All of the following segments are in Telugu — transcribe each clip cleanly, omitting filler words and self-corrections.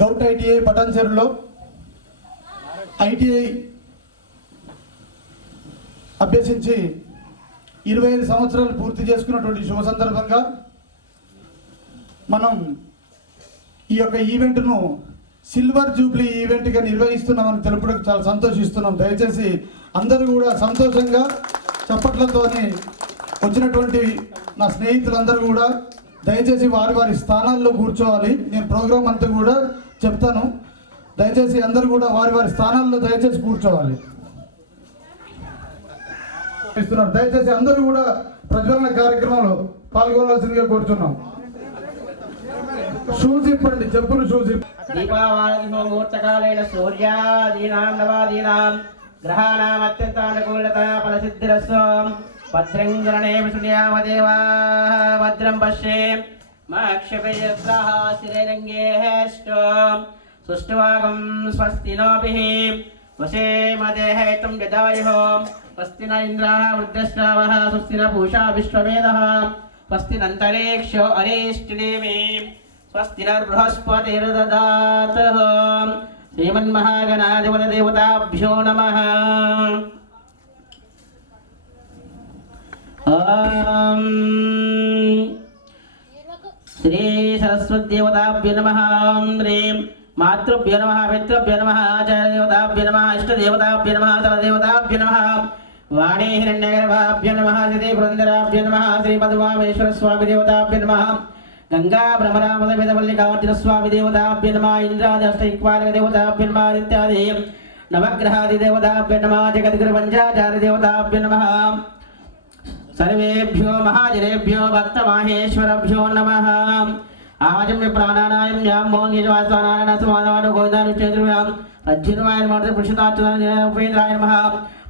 గౌట్ ఐటీఐ పటాన్చెరులో ఐటీఐ అభ్యసించి 25 సంవత్సరాలు పూర్తి చేసుకున్నటువంటి శుభ సందర్భంగా మనం ఈ యొక్క ఈవెంట్ను సిల్వర్ జూబ్లీ ఈవెంట్గా నిర్వహిస్తున్నామని తెలుపడానికి చాలా సంతోషిస్తున్నాం. దయచేసి అందరూ కూడా సంతోషంగా చప్పట్లతో వచ్చినటువంటి నా స్నేహితులందరూ కూడా దయచేసి వారి వారి స్థానాల్లో కూర్చోవాలి. నేను ప్రోగ్రాం అంతా కూడా చెప్తాను. దయచేసి అందరూ కూడా వారి వారి స్థానాల్లో దయచేసి కూర్చోవాలి. దయచేసి అందరూ కూడా ప్రజ్వలన కార్యక్రమంలో పాల్గొనవలసిందిగా కోరుతున్నాం. షూస్ ఇప్పండి, చెప్పులు షూస్ దీపావళి ముహూర్తకాలేన సూర్యాదీనాం నవాదీనాం గ్రహాణాం అత్యంతానుకూలత ఫలసిద్ధిరస్సు భద్రంగరణే విష్ణుయామదేవా భద్రం పశ్యే మాక్షపేయస్రాః శిరేరంగేష్టో సుష్ఠువాగం స్వస్తి నోభిః వశేమదేహైతం యదాయుః స్వస్తి న ఇంద్రాः వృద్ధశ్రావः స్వస్తి న పూషా విశ్వవేదः స్వస్తి నంతరిక్షో అరిష్టినేమి స్వస్తి నృహస్పతిర్దదాతః శ్రీమన్మహాగణాధిపతిదేవతాభ్యో నమః. ఓం శ్రీ సరస్వతీదేవతాభ్యో నమః. హ్రీం మాతృభ్యో నమః, పితృభ్యో నమః, ఆచార్యదేవతాభ్యో నమః, ఇష్టదేవతాభ్యో నమః, సర్వదేవతాభ్యో నమః. వాణీ హిరణ్యగర్భాభ్యో నమః, శ్రీ పురంధరాభ్యో నమః, శ్రీ పద్మామేశ్వర స్వామి దేవతాభ్యో నమః, గంగా భ్రమరామదమిదమల్లికార్జున స్వామి దేవతాభ్యో నమః, ఇంద్రాది అష్టైక్పాలక దేవతాభ్యో నమః, ఇత్యాది నవగ్రహాది దేవతాభ్యో నమః, జగద్గురు పంచాచార్య దేవతాభ్యో నమః. సర్వేభ్యో మహాజనేభ్యో భక్తమాహేశ్వరభ్యో నమః. ఆజమ్య ప్రాణానాయం యాం మోంగిజవాసనారాయణ సమాధాన గోవిందానుచేతుర్యాం అర్జునవాయన మాత పురుషతాచ్యుతాయ ఉపేంద్రాయ నమః.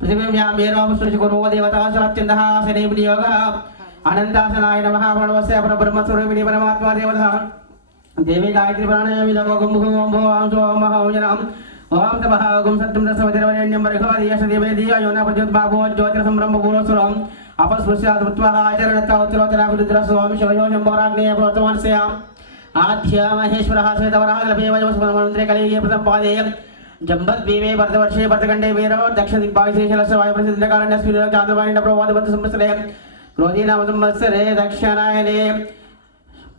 పృథివీం యాం ఏరావసృజ కురో దేవతా సరత్యందః శని వినియోగః అనంతాసనాయ నమః. ప్రణవస్య పరబ్రహ్మస్వరూపిణి పరమాత్మా దేవతా దేవి గాయత్రి ప్రాణాయామి నమోగం భూం భోం సోం మహోజనం ఓం తపః ఓం సత్యం రసవతిరవణ్యం బర్హవదీయశ దేవేదీయ యోన ప్రజ్యోత్బాభో జ్యోతిర సంభ్రమ పూర్వసురం అపస్పృశ్యాత్మత్వ ఆచరణత్తావతిరోత్తరాభిరుద్ర స్వామి శివయో శంభోరాగ్నేయ ప్రోత్తమానస్య ఆధ్య మహేశ్వరः శ్వేతవరాహలభేవజమస్మన్వంతరే కలిగే ప్రసంపాదే జంబద్వీపే భరతవర్షే భరతఖండే వీరో దక్షిణ దిగ్భాగే శ్రీశైలస్య వాయుప్రసిద్ధకారణ్య స్ఫీరో చాంద్రవాణిన ప్రవాదబద్ధ సంవత్సరే క్రోధీనామ సంవత్సరే దక్షిణాయనే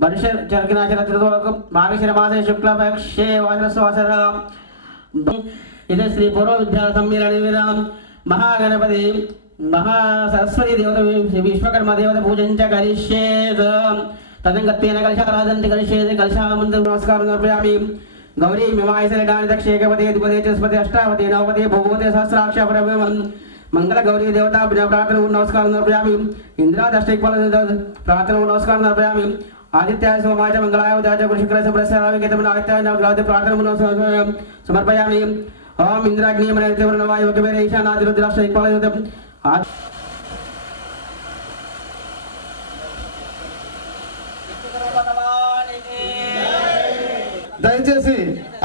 వర్ష చర్కినాచరత్రితోలకు మాఘశిరమాసే శుక్లపక్షే వాసరస్వాసర. ఇది శ్రీ పూర్వ విద్యా సమ్మేళన మహాగణపతి మహాసరస్వతి దేవత విశ్వకర్మ దేవత పూజం చ కరిష్యేత్. తదంగత్వేన కలశారాధంతి కరిష్యేత్. కలశామంత్ర నమస్కారం సమర్పయామి. గౌరీ మిమాయసలిడాని దక్షేకపతే ద్విపదే చస్పతి అష్టావతే నవపతే భూపతే సహస్రాక్ష పరమం మంగళ గౌరీ దేవతా ప్రార్థన నమస్కారం సమర్పయామి. ఇంద్రాదష్టైక్పాల ప్రార్థన నమస్కారం సమర్పయామి. ఆదిత్యాయ సోమాయ మంగళాయ ఉదాయ గురుశుక్ర శుభ్రస్యావికేతమైన ఆదిత్యాయ నవగ్రహ ప్రార్థన సమర్పయామి. ఓం ఇంద్రాగ్నియమనైతవర్ణవాయ వకవేర ఈశానాదిరుద్రాష్టైక్పాల దయచేసి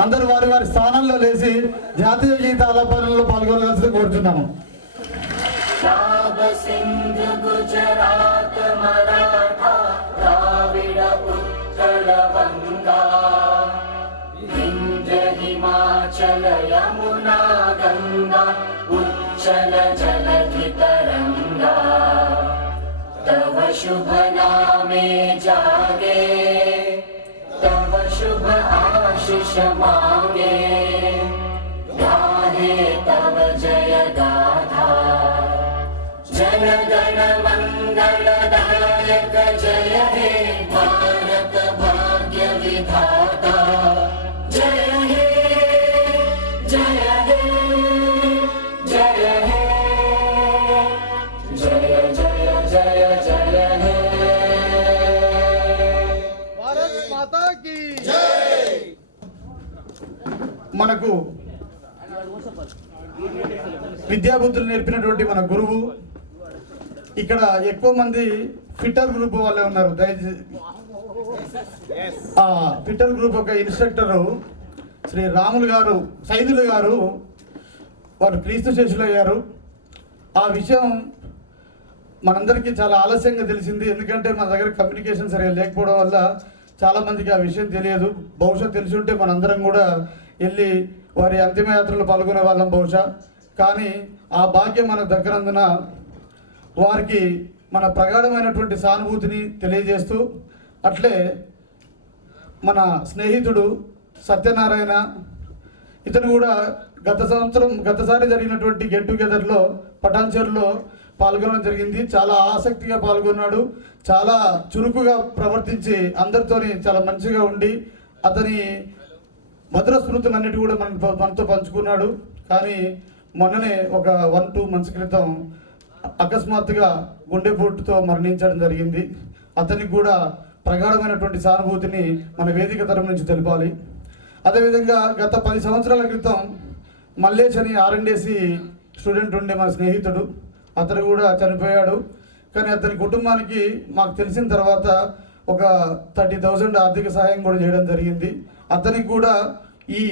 అందరూ వారి వారి స్థానంలో లేచి జాతీయ గీత ఆలాపనలో పాల్గొనవలసింది కోరుతున్నాము. సింధు గుజరాత్ మరాఠా ద్రావిడ ఉత్కళ వంగా వింధ్య హిమాచల యమునా గంగా ఉచ్చల జలధి తరంగా తవ శుభ నామే జాగే तव शुभ आशीष मांगे गाहे तव जय गाथा जन गण मंगलदायक जय हे भारत भाग्य विधाता जय हे जय हे जय हे जय जय जय जय हे. మనకు విద్యాబుద్ధులు నేర్పినటువంటి మన గురువు ఇక్కడ ఎక్కువ మంది ఫిట్టర్ గ్రూప్ వాళ్ళే ఉన్నారు. దయచేసి ఫిట్టర్ గ్రూప్ ఒక ఇన్స్ట్రక్టరు శ్రీ రాములు గారు సైదులు గారు వారు క్రీస్తు శిష్యులు అయ్యారు. ఆ విషయం మనందరికీ చాలా ఆలస్యంగా తెలిసింది. ఎందుకంటే మన దగ్గర కమ్యూనికేషన్ సరిగా లేకపోవడం వల్ల చాలామందికి ఆ విషయం తెలియదు. బహుశా తెలిసి ఉంటే మనందరం కూడా వెళ్ళి వారి అంతిమయాత్రలో పాల్గొనే వాళ్ళం బహుశా. కానీ ఆ భాగ్యం మనకు దగ్గరందున వారికి మన ప్రగాఢమైనటువంటి సానుభూతిని తెలియజేస్తూ, అట్లే మన స్నేహితుడు సత్యనారాయణ, ఇతను కూడా గతసారి జరిగినటువంటి గెట్ టుగెదర్లో పటాన్చెరులో పాల్గొనడం జరిగింది. చాలా ఆసక్తిగా పాల్గొన్నాడు. చాలా చురుకుగా ప్రవర్తించి అందరితోని చాలా మంచిగా ఉండి అతని మధుర స్మృతులన్నిటి కూడా మనతో పంచుకున్నాడు. కానీ మొన్ననే ఒక 1-2 మంత్స్ క్రితం అకస్మాత్తుగా గుండెపోటుతో మరణించడం జరిగింది. అతనికి కూడా ప్రగాఢమైనటువంటి సానుభూతిని మన వేదిక తరపు నుంచి తెలిపాలి. అదేవిధంగా గత 10 సంవత్సరాల క్రితం మల్లేష్ అని R&D స్టూడెంట్ ఉండే మన స్నేహితుడు, అతను కూడా చనిపోయాడు. కానీ అతని కుటుంబానికి మాకు తెలిసిన తర్వాత ఒక 30,000 ఆర్థిక సహాయం కూడా చేయడం జరిగింది. అతనికి కూడా ఈ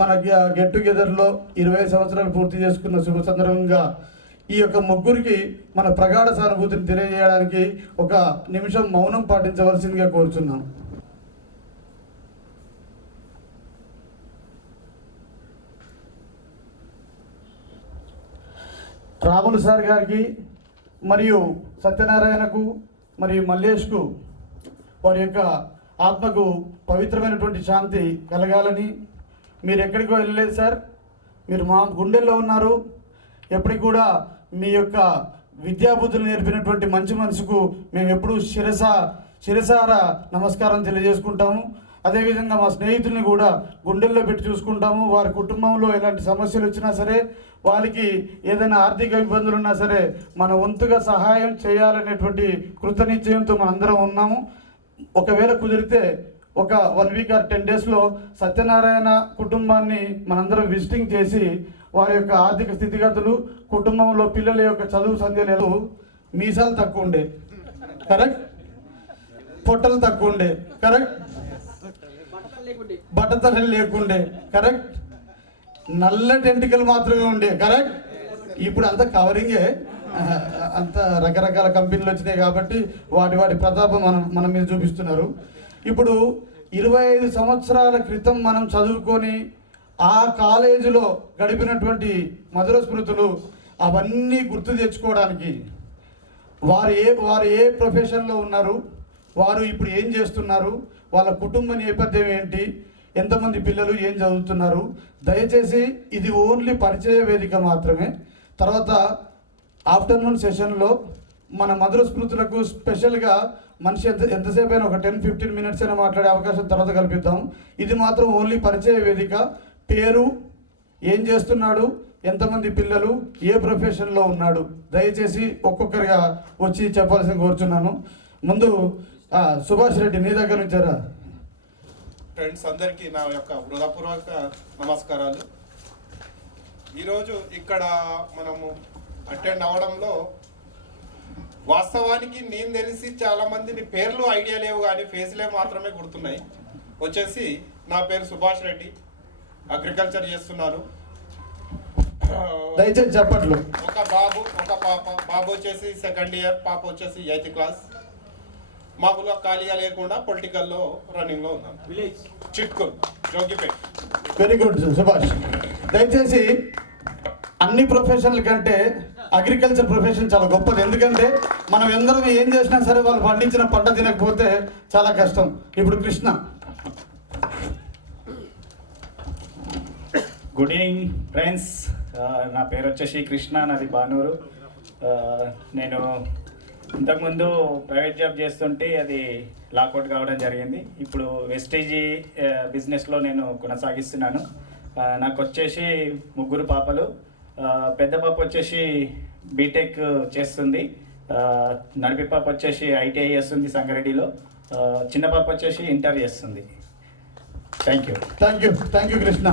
మన గెట్ టుగెదర్లో 20 సంవత్సరాలు పూర్తి చేసుకున్న శుభ సందర్భంగా ఈ యొక్క ముగ్గురికి మన ప్రగాఢ సానుభూతిని తెలియజేయడానికి ఒక నిమిషం మౌనం పాటించవలసిందిగా కోరుచున్నాను. రాములు సార్ గారికి మరియు సత్యనారాయణకు మరియు మల్లేష్కు వారి యొక్క ఆత్మకు పవిత్రమైనటువంటి శాంతి కలగాలని. మీరు ఎక్కడికో వెళ్ళలేదు సార్, మీరు మా గుండెల్లో ఉన్నారు. ఎప్పటికి కూడా మీ యొక్క విద్యాబుద్ధులు నేర్పినటువంటి మంచి మనసుకు మేము ఎప్పుడూ శిరసార నమస్కారం తెలియజేసుకుంటాము. అదేవిధంగా మా స్నేహితుల్ని కూడా గుండెల్లో పెట్టి చూసుకుంటాము. వారి కుటుంబంలో ఎలాంటి సమస్యలు వచ్చినా సరే, వారికి ఏదైనా ఆర్థిక ఇబ్బందులు ఉన్నా సరే మన వంతుగా సహాయం చేయాలనేటువంటి కృతనిశ్చయంతో మనందరం ఉన్నాము. ఒకవేళ కుదిరితే ఒక 1 వీక్ ఆర్ 10 డేస్లో సత్యనారాయణ కుటుంబాన్ని మనందరం విజిటింగ్ చేసి వారి యొక్క ఆర్థిక స్థితిగతులు, కుటుంబంలో పిల్లల యొక్క చదువు సంధ్యలు, మీసాలు తక్కువ ఉండే కరెక్ట్, పొట్టలు తక్కువ ఉండే కరెక్ట్, బట్టతలు లేకుండే కరెక్ట్, నల్లటి ఎంటికలు మాత్రమే ఉండే కరెక్ట్. ఇప్పుడు అంతా కవరింగే, అంత రకరకాల కంపెనీలు వచ్చినాయి కాబట్టి వాటి ప్రతాపం మన మీద చూపిస్తున్నారు. ఇప్పుడు 25 సంవత్సరాల క్రితం మనం చదువుకొని ఆ కాలేజీలో గడిపినటువంటి మధుర స్మృతులు అవన్నీ గుర్తు తెచ్చుకోవడానికి వారు ఏ ప్రొఫెషన్లో ఉన్నారు, వారు ఇప్పుడు ఏం చేస్తున్నారు, వాళ్ళ కుటుంబ నేపథ్యం ఏంటి, ఎంతమంది పిల్లలు ఏం చదువుతున్నారు. దయచేసి ఇది ఓన్లీ పరిచయ వేదిక మాత్రమే. తర్వాత ఆఫ్టర్నూన్ సెషన్లో మన మధుర స్మృతులకు స్పెషల్గా మనిషి ఎంతసేపు అయినా ఒక 10-15 మినిట్స్ అయినా మాట్లాడే అవకాశం తర్వాత కల్పిద్దాం. ఇది మాత్రం ఓన్లీ పరిచయ వేదిక. పేరు, ఏం చేస్తున్నాడు, ఎంతమంది పిల్లలు, ఏ ప్రొఫెషన్లో ఉన్నాడు, దయచేసి ఒక్కొక్కరిగా వచ్చి చెప్పాల్సింది కోరుచున్నాను. ముందు సుభాష్ రెడ్డి, నీ దగ్గర నుంచారా? ఫ్రెండ్స్ అందరికీ నా యొక్క హృదయపూర్వక నమస్కారాలు. ఈరోజు ఇక్కడ మనము అటెండ్ అవ్వడంలో వాస్తవానికి నేను తెలిసి చాలా మందిని పేర్లు ఐడియా లేవు కానీ ఫేస్లే మాత్రమే గుర్తున్నాయి. వచ్చేసి నా పేరు సుభాష్ రెడ్డి, అగ్రికల్చర్ చేస్తున్నాను. దయచేసి చెప్పట్లు. ఒక బాబు, ఒక పాప. బాబు వచ్చేసి 2nd ఇయర్, పాప వచ్చేసి 8th క్లాస్. మామూలుగా ఖాళీగా లేకుండా పొలిటికల్లో రన్నింగ్లో ఉన్నాను. చిట్కూల్, జోగిపేట్. Very good Subhash. దయచేసి అన్ని ప్రొఫెషన్ల కంటే అగ్రికల్చర్ ప్రొఫెషన్ చాలా గొప్పది. ఎందుకంటే మనం ఎందరం ఏం చేసినా సరే వాళ్ళు పండించిన పంట తినకపోతే చాలా కష్టం. ఇప్పుడు కృష్ణ. గుడ్ ఈవినింగ్ ఫ్రెండ్స్, నా పేరు వచ్చేసి కృష్ణ, నాది బానూరు. నేను ఇంతకుముందు ప్రైవేట్ జాబ్ చేస్తుంటే అది లాకౌట్ కావడం జరిగింది. ఇప్పుడు వెస్టేజీ బిజినెస్లో నేను కొనసాగిస్తున్నాను. నాకు వచ్చేసి 3 పాపలు. పెద్ద పాప వచ్చేసి బీటెక్ చేస్తుంది, నడిపి పాప వచ్చేసి ITI చేస్తుంది సంగారెడ్డిలో, చిన్న పాప వచ్చేసి ఇంటర్ చేస్తుంది. Thank you Krishna.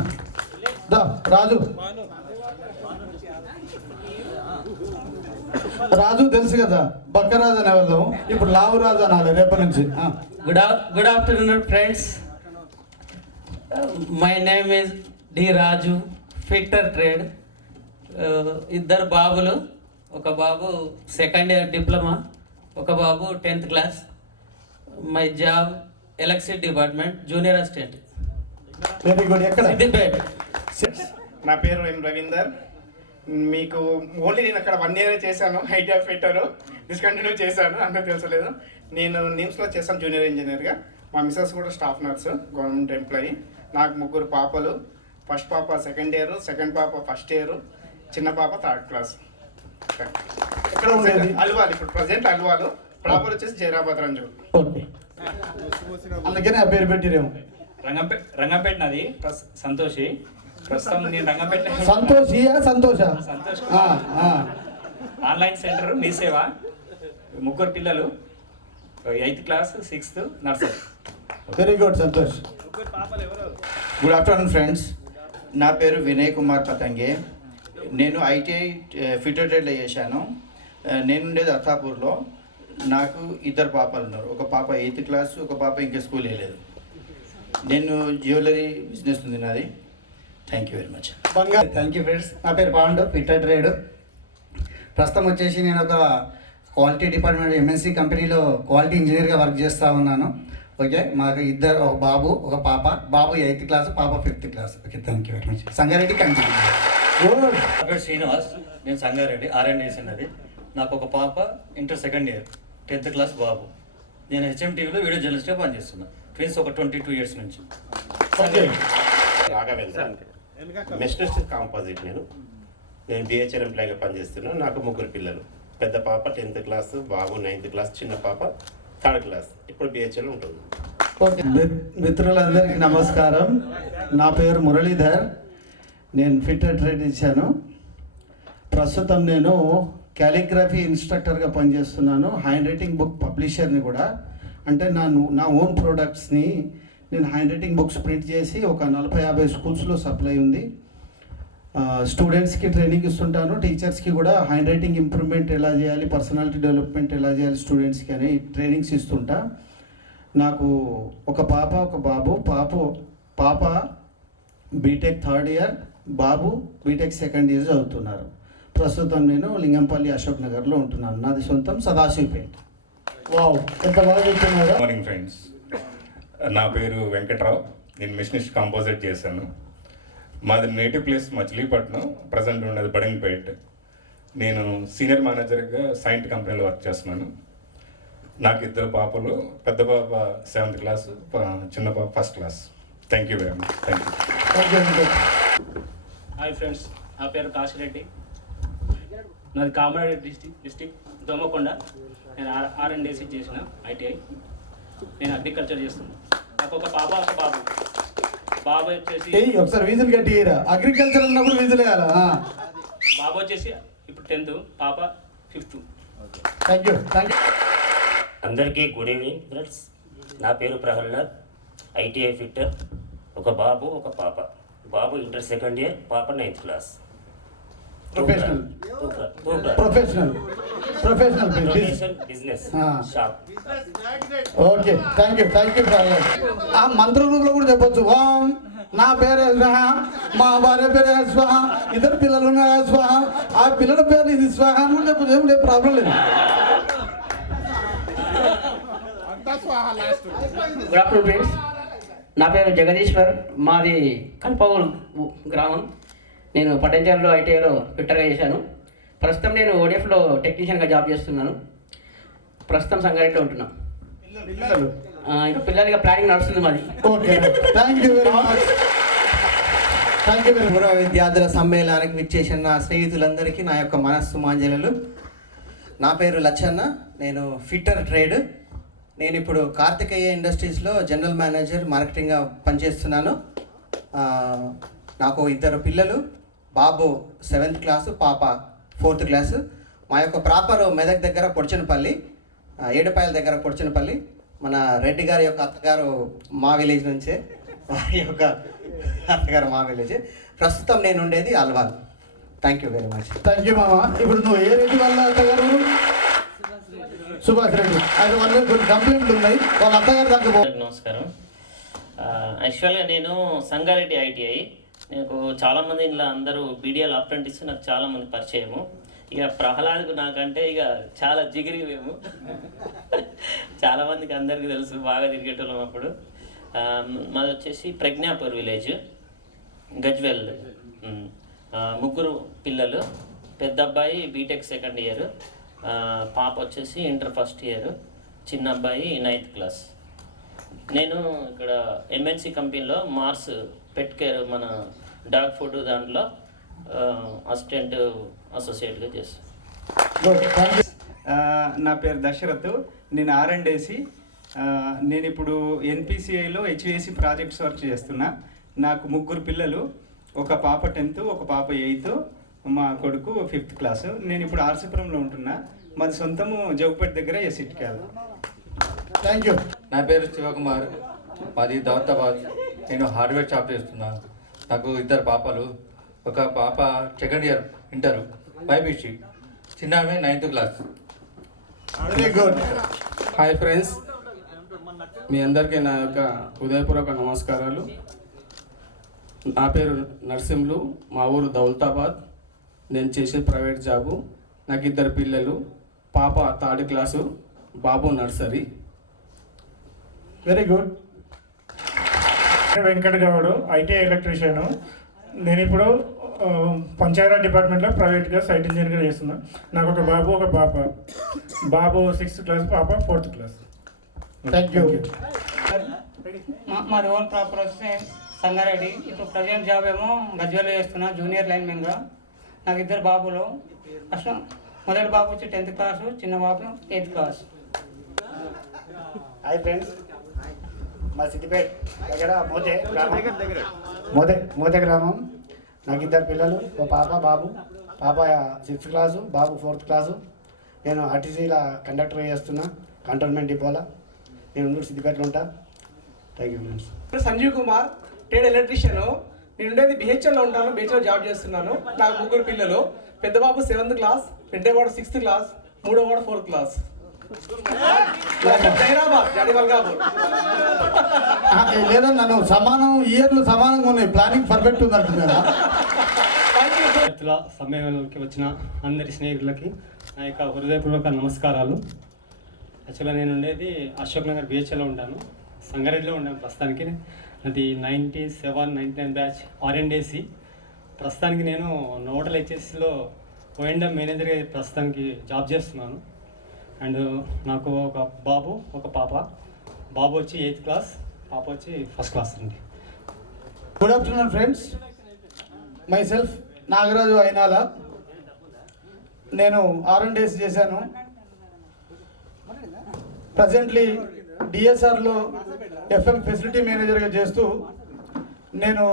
రాజు తెలుసు కదా, బక్కరాజు అనే వాళ్ళం, ఇప్పుడు లావు రాజు అనాలి రేపటి నుంచి. Good afternoon friends. My name is D Raju, fitter trade. 2 బాబులు, ఒక బాబు 2nd ఇయర్ డిప్లొమా, ఒక బాబు 10th class. My job electricity department junior assistant very good. ఎక్కడ? సిద్దిపేట్. నా పేరు ఎం రవీందర్. మీకు ఓన్లీ నేను అక్కడ 1 year చేశాను. ఐడియా ఫిట్టర్ డిస్కంటిన్యూ చేశాను, అంతే తెలుసలేదు. నేను నిమ్స్లో చేశాను జూనియర్ ఇంజనీర్గా. మా మిస్సెస్ కూడా స్టాఫ్ నర్సు, గవర్నమెంట్ ఎంప్లాయీ. నాకు 3 పాపలు. ఫస్ట్ పాప 2nd year, సెకండ్ పాప 1st year, చిన్న పాప 3rd class. ఎక్కడ ఉండేది? అల్వాల్, ఇప్పుడు ప్రజెంట్ అల్వాలు. ప్రాపర్ వచ్చేసి జైరాబాద్ రంజు. ఓకే, అందుకనే ఆ పేరు పెట్టిరేమో. రంగంపేట నాది సంతోషి. ప్రస్తుతం నేను రంగంపేట సంతోషియా సంతోష? సంతోష్ ఆ, ఆ. ఆన్లైన్ సెంటర్ మీ సేవ. 3 పిల్లలు, 8th class, 6th, nursery. Very good Santosh. Good afternoon friends. నా పేరు వినయ్ కుమార్ పతంగే. నేను ఐటీఐ ఫిటర్ ట్రేడ్లో చేశాను. నేను ఉండేది అత్తాపూర్లో. నాకు 2 పాపలు ఉన్నారు. ఒక పాప 8th class, ఒక పాప ఇంకా స్కూల్ వేయలేదు. నేను జ్యువెలరీ బిజినెస్ ఉంది నాది. Thank you very much. బంగారు. Thank you friends. నా పేరు పాండు, ఫిట్టర్ ట్రేడ్. ప్రస్తుతం వచ్చేసి నేను ఒక క్వాలిటీ డిపార్ట్మెంట్ ఎంఎన్సీ కంపెనీలో క్వాలిటీ ఇంజనీర్గా వర్క్ చేస్తూ ఉన్నాను. ఓకే, మాకు 2, ఒక బాబు ఒక పాప. బాబు 8th class, పాప 5th class. Okay, thank you very much. Sangareddy continue. Good. నా పేరు శ్రీనివాస్, నేను సంగారెడ్డి R&S ఉన్నది. నాకు ఒక పాప, inter 2nd year, 10th class బాబు. నేను HMTVలో వీడియో జర్నలిస్ట్గా పనిచేస్తున్నా. ట్విన్స్ ఒక 22 years నుంచి. ఓకే. మెస్టర్స్ కాంపోజిట్. నేను బిహెచ్ఎల్ ఎంప్లాయ్గా పనిచేస్తున్నాను. నాకు 3 పిల్లలు. పెద్ద పాప 10th class, బాబు 9th class, చిన్న పాప 3rd class. ఇప్పుడు బిహెచ్ఎల్ ఉంటుంది. ఓకే. మిత్రులందరికీ నమస్కారం. నా పేరు మురళీధర్. నేను ఫిట్టర్ ట్రేడ్ ఇచ్చాను. ప్రస్తుతం నేను క్యాలిగ్రఫీ ఇన్స్ట్రక్టర్గా పనిచేస్తున్నాను. హ్యాండ్ రైటింగ్ బుక్ పబ్లిషర్ని కూడా. అంటే నా ఓన్ ప్రోడక్ట్స్ని నేను హ్యాండ్ రైటింగ్ బుక్స్ ప్రింట్ చేసి ఒక 40-50 స్కూల్స్లో సప్లై ఉంది. స్టూడెంట్స్కి ట్రైనింగ్ ఇస్తుంటాను. టీచర్స్కి కూడా హ్యాండ్ రైటింగ్ ఇంప్రూవ్మెంట్ ఎలా చేయాలి, పర్సనాలిటీ డెవలప్మెంట్ ఎలా చేయాలి స్టూడెంట్స్కి అని ట్రైనింగ్స్ ఇస్తుంటా. నాకు ఒక పాప ఒక బాబు. పాప బీటెక్ 3rd year, బాబు బీటెక్ 2nd year చదువుతున్నారు. ప్రస్తుతం నేను లింగంపల్లి అశోక్ నగర్లో ఉంటున్నాను. నాది సొంతం సదాశివపేట. వావ్, ఎంత బాగా చెప్తున్నారు. Morning friends. నా పేరు వెంకట్రావు. నేను మిషనిస్ట్ కాంపోజిట్ చేశాను. మాది నేటివ్ ప్లేస్ మచిలీపట్నం. ప్రజెంట్ ఉండేది బడంగపేట్. నేను సీనియర్ మేనేజర్గా సైంట్ కంపెనీలో వర్క్ చేస్తున్నాను. నాకు 2 పాపలు. పెద్ద పాప 7th class, చిన్న పాప 1st class. Thank you very much. Thank you. Hi friends, నా పేరు కాశిరెడ్డి. నాది కామారెడ్డి డిస్టిక్ దోమకొండ. నేను R&S చేసిన ITI. నేను అగ్రికల్చర్ చేస్తున్నాను. నాకు ఒక పాప ఒక బాబు. బాబు వచ్చేసి ఒకసారి వీధులు కట్టిరా. అగ్రికల్చర్ అన్నప్పుడు వీధులు వేయాలా? బాబు వచ్చేసి ఇప్పుడు 10th, పాప 5th. Thank you. Thank you. అందరికీ గుడ్ ఈవినింగ్ ఫ్రెండ్స్. నా పేరు ప్రహ్లాద్, ITI ఫిట్టర్. ఒక బాబు ఒక పాప. బాబు ఇంటర్ 2nd year, పాప 9th class. Professional business Ah. Shop. Okay, thank you. ఆ మంత్ర రూపంలో కూడా చెప్పొచ్చు. ఓం నా పేరు స్వాహ, మా భార్య పేరు స్వాహ, 2 పిల్లలు ఉన్నారు స్వాహ, ఆ పిల్లల పేరు ఇది స్వాహ అని కూడా చెప్పచ్చు. ఏం లేదు, ప్రాబ్లం లేదు. Good afternoon friends. నా పేరు జగదీశ్వర్. మాది కల్పవూరు గ్రామం. నేను పట్టంచేరులో ITIలో ఫిట్టర్గా చేశాను. ప్రస్తుతం నేను ODFలో టెక్నీషియన్గా జాబ్ చేస్తున్నాను. ప్రస్తుతం సంగారెడ్డిలో ఉంటున్నాను. ఇంకా పిల్లలకి ప్లానింగ్ నడుస్తుంది మాది. Okay, thank you very much. పూర్వ విద్యార్థుల సమ్మేళనానికి విచ్చేసిన నా స్నేహితులందరికీ నా యొక్క మనస్సుమాంజలు. నా పేరు లచ్చన్న. నేను ఫిట్టర్ ట్రేడ్. నేను ఇప్పుడు కార్తికేయ ఇండస్ట్రీస్లో జనరల్ మేనేజర్ మార్కెటింగ్గా పనిచేస్తున్నాను. నాకు 2 పిల్లలు. బాబు 7th class, పాప 4th class. మా యొక్క ప్రాపర్ మెదక్ దగ్గర పొడిచనపల్లి, ఏడుపాయల దగ్గర పొడిచనపల్లి. మన రెడ్డి గారి యొక్క అత్తగారు మా విలేజ్ నుంచే. వారి యొక్క అత్తగారు మా విలేజ్. ప్రస్తుతం నేను ఉండేది Alwal. Thank you very much. Thank you మామ. ఇప్పుడు నువ్వు ఏ రెడ్డి వాళ్ళ అత్తగారు? సుభాష్ రెడ్డి. అది వాళ్ళ కొన్ని కంప్లైంట్లు ఉన్నాయి. వాళ్ళ అత్తగారు దాకా. నమస్కారం. యాక్చువల్గా నేను సంగారెడ్డి ITI. నాకు చాలామంది ఇలా అందరూ BDL అప్రెంటిస్ నాకు చాలామంది పరిచయము. ఇక ప్రహ్లాద్కు నాకంటే ఇక చాలా జిగిరి మేము. చాలామందికి అందరికీ తెలుసు, బాగా తిరిగేటోళ్ళం అప్పుడు. మాది వచ్చేసి ప్రజ్ఞాపూర్ విలేజ్, గజ్వెల్. ముగ్గురు పిల్లలు. పెద్ద అబ్బాయి బీటెక్ సెకండ్ ఇయర్, పాప వచ్చేసి ఇంటర్ ఫస్ట్ ఇయర్, చిన్న అబ్బాయి 9th క్లాస్. నేను ఇక్కడ ఎంఎన్సి కంపెనీలో మార్స్ పెట్ కేర్, మన డాగ్ ఫుడ్ దాంట్లో అసిస్టెంట్ అసోసియేట్గా చేస్తాను. నా పేరు దశరథ్, నేను R&AC. నేను ఇప్పుడు NPCIలో HVAC ప్రాజెక్ట్స్ వర్క్ చేస్తున్నా. నాకు ముగ్గురు పిల్లలు, ఒక పాప 10th, ఒక పాప 8th, మా కొడుకు 5th క్లాస్. నేను ఇప్పుడు ఆర్సీపురంలో ఉంటున్నా. మాది సొంతము జౌపేట దగ్గర ఎసిట్కాల్. Thank you. నా పేరు శివకుమార్, మాది దౌలతాబాద్. నేను హార్డ్వేర్ షాప్ చేస్తున్నాను. నాకు 2 పాపలు, ఒక పాప సెకండ్ ఇయర్ ఇంటర్ బైపీసీ, చిన్న ఆమె 9th class. Very good. Hi friends, మీ అందరికీ నా యొక్క హృదయపూర్వక నమస్కారాలు. నా పేరు నరసింహులు, మా ఊరు దౌలతాబాద్. నేను చేసే ప్రైవేట్ జాబు. నాకు 2 పిల్లలు, పాప 3rd క్లాసు, బాబు nursery. Very good. Venkata Goud, ITI electrician. నేను ఇప్పుడు పంచాయతీరాజ్ డిపార్ట్మెంట్లో ప్రైవేట్గా సైట్ ఇంజనీర్గా చేస్తున్నా. నాకు ఒక బాబు, ఒక పాప. బాబు 6th క్లాస్, పాప 4th క్లాస్. Thank you. మాది ఓన్ ప్రాపర్ వస్తే సంగారెడ్డి. ఇప్పుడు ప్రజెంట్ జాబ్ ఏమో గజ్వేల్లో చేస్తున్నా, జూనియర్ లైన్మెన్గా. నాకు 2 బాబులు. ఫస్ట్ మొదటి బాబు వచ్చి 10th క్లాసు, చిన్న బాబు 8th క్లాస్. హాయ్ ఫ్రెండ్స్, మా సిద్దిపేట దగ్గర మోతే గ్రామం. నాకు 2 పిల్లలు, ఒక పాప, బాబు. పాప 6th క్లాసు, బాబు 4th క్లాసు. నేను ఆర్టీసీలో కండక్టర్ చేస్తున్నా, కంటోన్మెంట్ డిపోలో. నేను సిద్దిపేటలో ఉంటా. Thank you friends. Sanjeev Kumar, trade electrician. నేను ఉండేది BHLలో ఉంటాను, BHL జాబ్ చేస్తున్నాను. నాకు 3 పిల్లలు. పెద్ద బాబు 7th క్లాస్, రెండో వాడు 6th క్లాస్, మూడో వాడు 4th క్లాస్. లేదా నన్ను సమానం ఇయర్లు సమానంగా ఉన్నాయి, ప్లానింగ్ పర్ఫెక్ట్ ఉంది అంటున్నారా? సమ్మేళనానికి వచ్చిన అందరి స్నేహితులకి నా యొక్క హృదయపూర్వక నమస్కారాలు. యాక్చువల్గా నేను ఉండేది అశోక్ నగర్ BHLలో ఉంటాను, సంగారెడ్డిలో ఉంటాను ప్రస్తుతానికి. అది 97, 99 బ్యాచ్ R&AC. ప్రస్తుతానికి నేను నోటల్ HSCలో O&M మేనేజర్గా ప్రస్తుతానికి జాబ్ చేస్తున్నాను. అండ్ నాకు ఒక బాబు, ఒక పాప. బాబు వచ్చి 8th క్లాస్, పాప వచ్చి 1st క్లాస్ అండి. Good afternoon friends. My self Nagaraju Ayinala. నేను R&AC చేశాను. ప్రజెంట్లీ DSRలో FM ఫెసిలిటీ మేనేజర్గా చేస్తూ నేను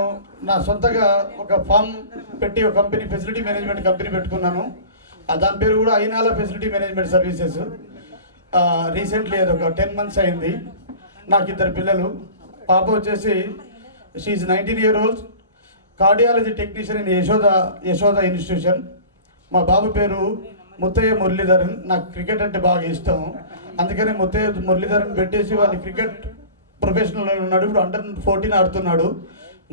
నా సొంతగా ఒక ఫామ్ పెట్టి ఒక కంపెనీ, ఫెసిలిటీ మేనేజ్మెంట్ కంపెనీ పెట్టుకున్నాను. దాని పేరు కూడా Ayinala facility management services. Recently అది ఒక 10 months అయింది. నాకు 2 పిల్లలు. పాప వచ్చేసి she 19 years old, cardiology technician in Yashoda institution. మా బాబు పేరు ముత్తయ్య మురళీధరన్. నాకు క్రికెట్ అంటే బాగా ఇష్టం, అందుకని ముత్తయ్య మురళీధరన్ పెట్టేసి వాళ్ళు క్రికెట్ ప్రొఫెషనల్ ఉన్నాడు. ఇప్పుడు Under-14 ఆడుతున్నాడు.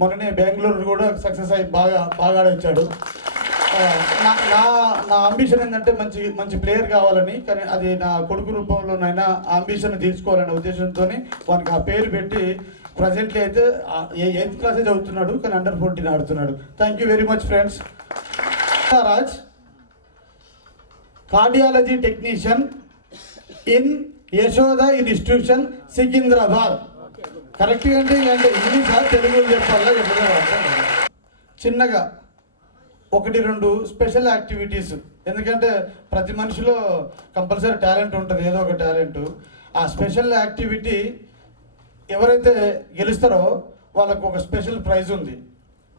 మొన్ననే బెంగళూరు కూడా సక్సెస్ అయ్యి బాగా ఆడొచ్చాడు. నా అంబిషన్ ఏంటంటే మంచి ప్లేయర్ కావాలని. కానీ అది నా కొడుకు రూపంలోనైనా ఆ అంబిషన్ తీర్చుకోవాలనే ఉద్దేశంతో వానికి ఆ పేరు పెట్టి ప్రజెంట్లీ అయితే 8th క్లాసే చదువుతున్నాడు, కానీ Under-14 ఆడుతున్నాడు. Thank you very much friends. Raj, cardiology technician in Yashoda institution, Secunderabad. కరెక్ట్గా అంటే ఇంగ్లీషా తెలుగు చెప్పాలా? చిన్నగా 1-2 స్పెషల్ యాక్టివిటీస్. ఎందుకంటే ప్రతి మనిషిలో కంపల్సరీ టాలెంట్ ఉంటుంది, ఏదో ఒక టాలెంట్. ఆ స్పెషల్ యాక్టివిటీ ఎవరైతే గెలుస్తారో వాళ్ళకు ఒక స్పెషల్ ప్రైజ్ ఉంది.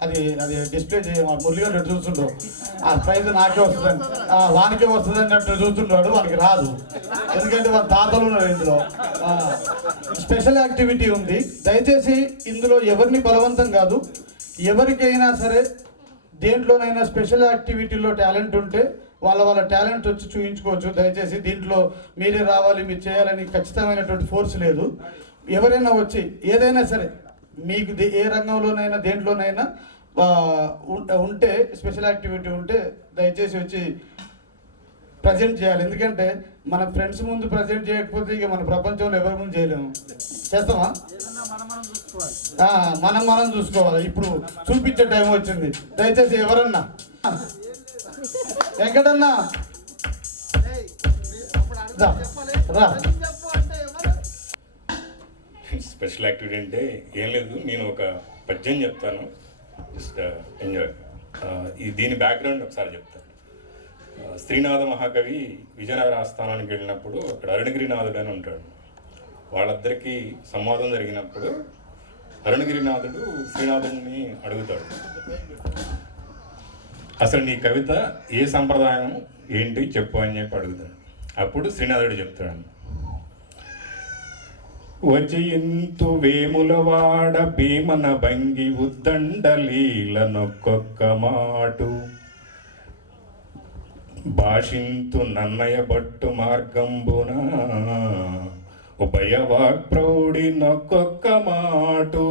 అది డిస్ప్లే మురళిగా చూస్తుండో ఆ ప్రైజ్ నాకే వస్తుందని, వానికే వస్తుందని అట్లా చూస్తుంటాడు. వానికి రాదు, ఎందుకంటే వాళ్ళ తాతలు ఉన్నారు. ఇందులో స్పెషల్ యాక్టివిటీ ఉంది. దయచేసి ఇందులో ఎవరిని బలవంతం కాదు, ఎవరికైనా సరే దేంట్లోనైనా స్పెషల్ యాక్టివిటీలో టాలెంట్ ఉంటే వాళ్ళ టాలెంట్ వచ్చి చూపించుకోవచ్చు. దయచేసి దీంట్లో మీరే రావాలి, మీరు చేయాలని ఖచ్చితమైనటువంటి ఫోర్స్ లేదు. ఎవరైనా వచ్చి ఏదైనా సరే మీకు ఏ రంగంలోనైనా దేంట్లోనైనా ఉంటే స్పెషల్ యాక్టివిటీ ఉంటే దయచేసి వచ్చి ప్రజెంట్ చేయాలి. ఎందుకంటే మన ఫ్రెండ్స్ ముందు ప్రజెంట్ చేయకపోతే ఇక మన ప్రపంచంలో ఎవరి ముందు చేయలేము. చేస్తామా? మనం చూసుకోవాలి. ఇప్పుడు చూపించే టైం వచ్చింది. దయచేసి ఎవరన్నా వెంకటన్నా రా. స్పెషల్ యాక్టివిటీ అంటే ఏం లేదు, నేను ఒక పద్యం చెప్తాను, జస్ట్ ఎంజాయ్. దీని బ్యాక్గ్రౌండ్ ఒకసారి చెప్తాను. శ్రీనాథ మహాకవి విజయనగర ఆస్థానానికి వెళ్ళినప్పుడు అక్కడ అరుణగిరినాథుడు అని ఉంటాడు. వాళ్ళిద్దరికీ సంవాదం జరిగినప్పుడు అరుణగిరినాథుడు శ్రీనాథుడిని అడుగుతాడు, అసలు నీ కవిత ఏ సంప్రదాయం ఏంటి చెప్పు అని చెప్పి అడుగుతాడు. అప్పుడు శ్రీనాథుడు చెప్తాడు, వజయంతు వేములవాడ భీమన భంగి ఉద్దండలీల నొక్కొక్క మాటు భాషింతు నన్నయ బట్టు మార్గంబున ఉభయ వాక్ప్రౌడి నొక్కొక్క మాటు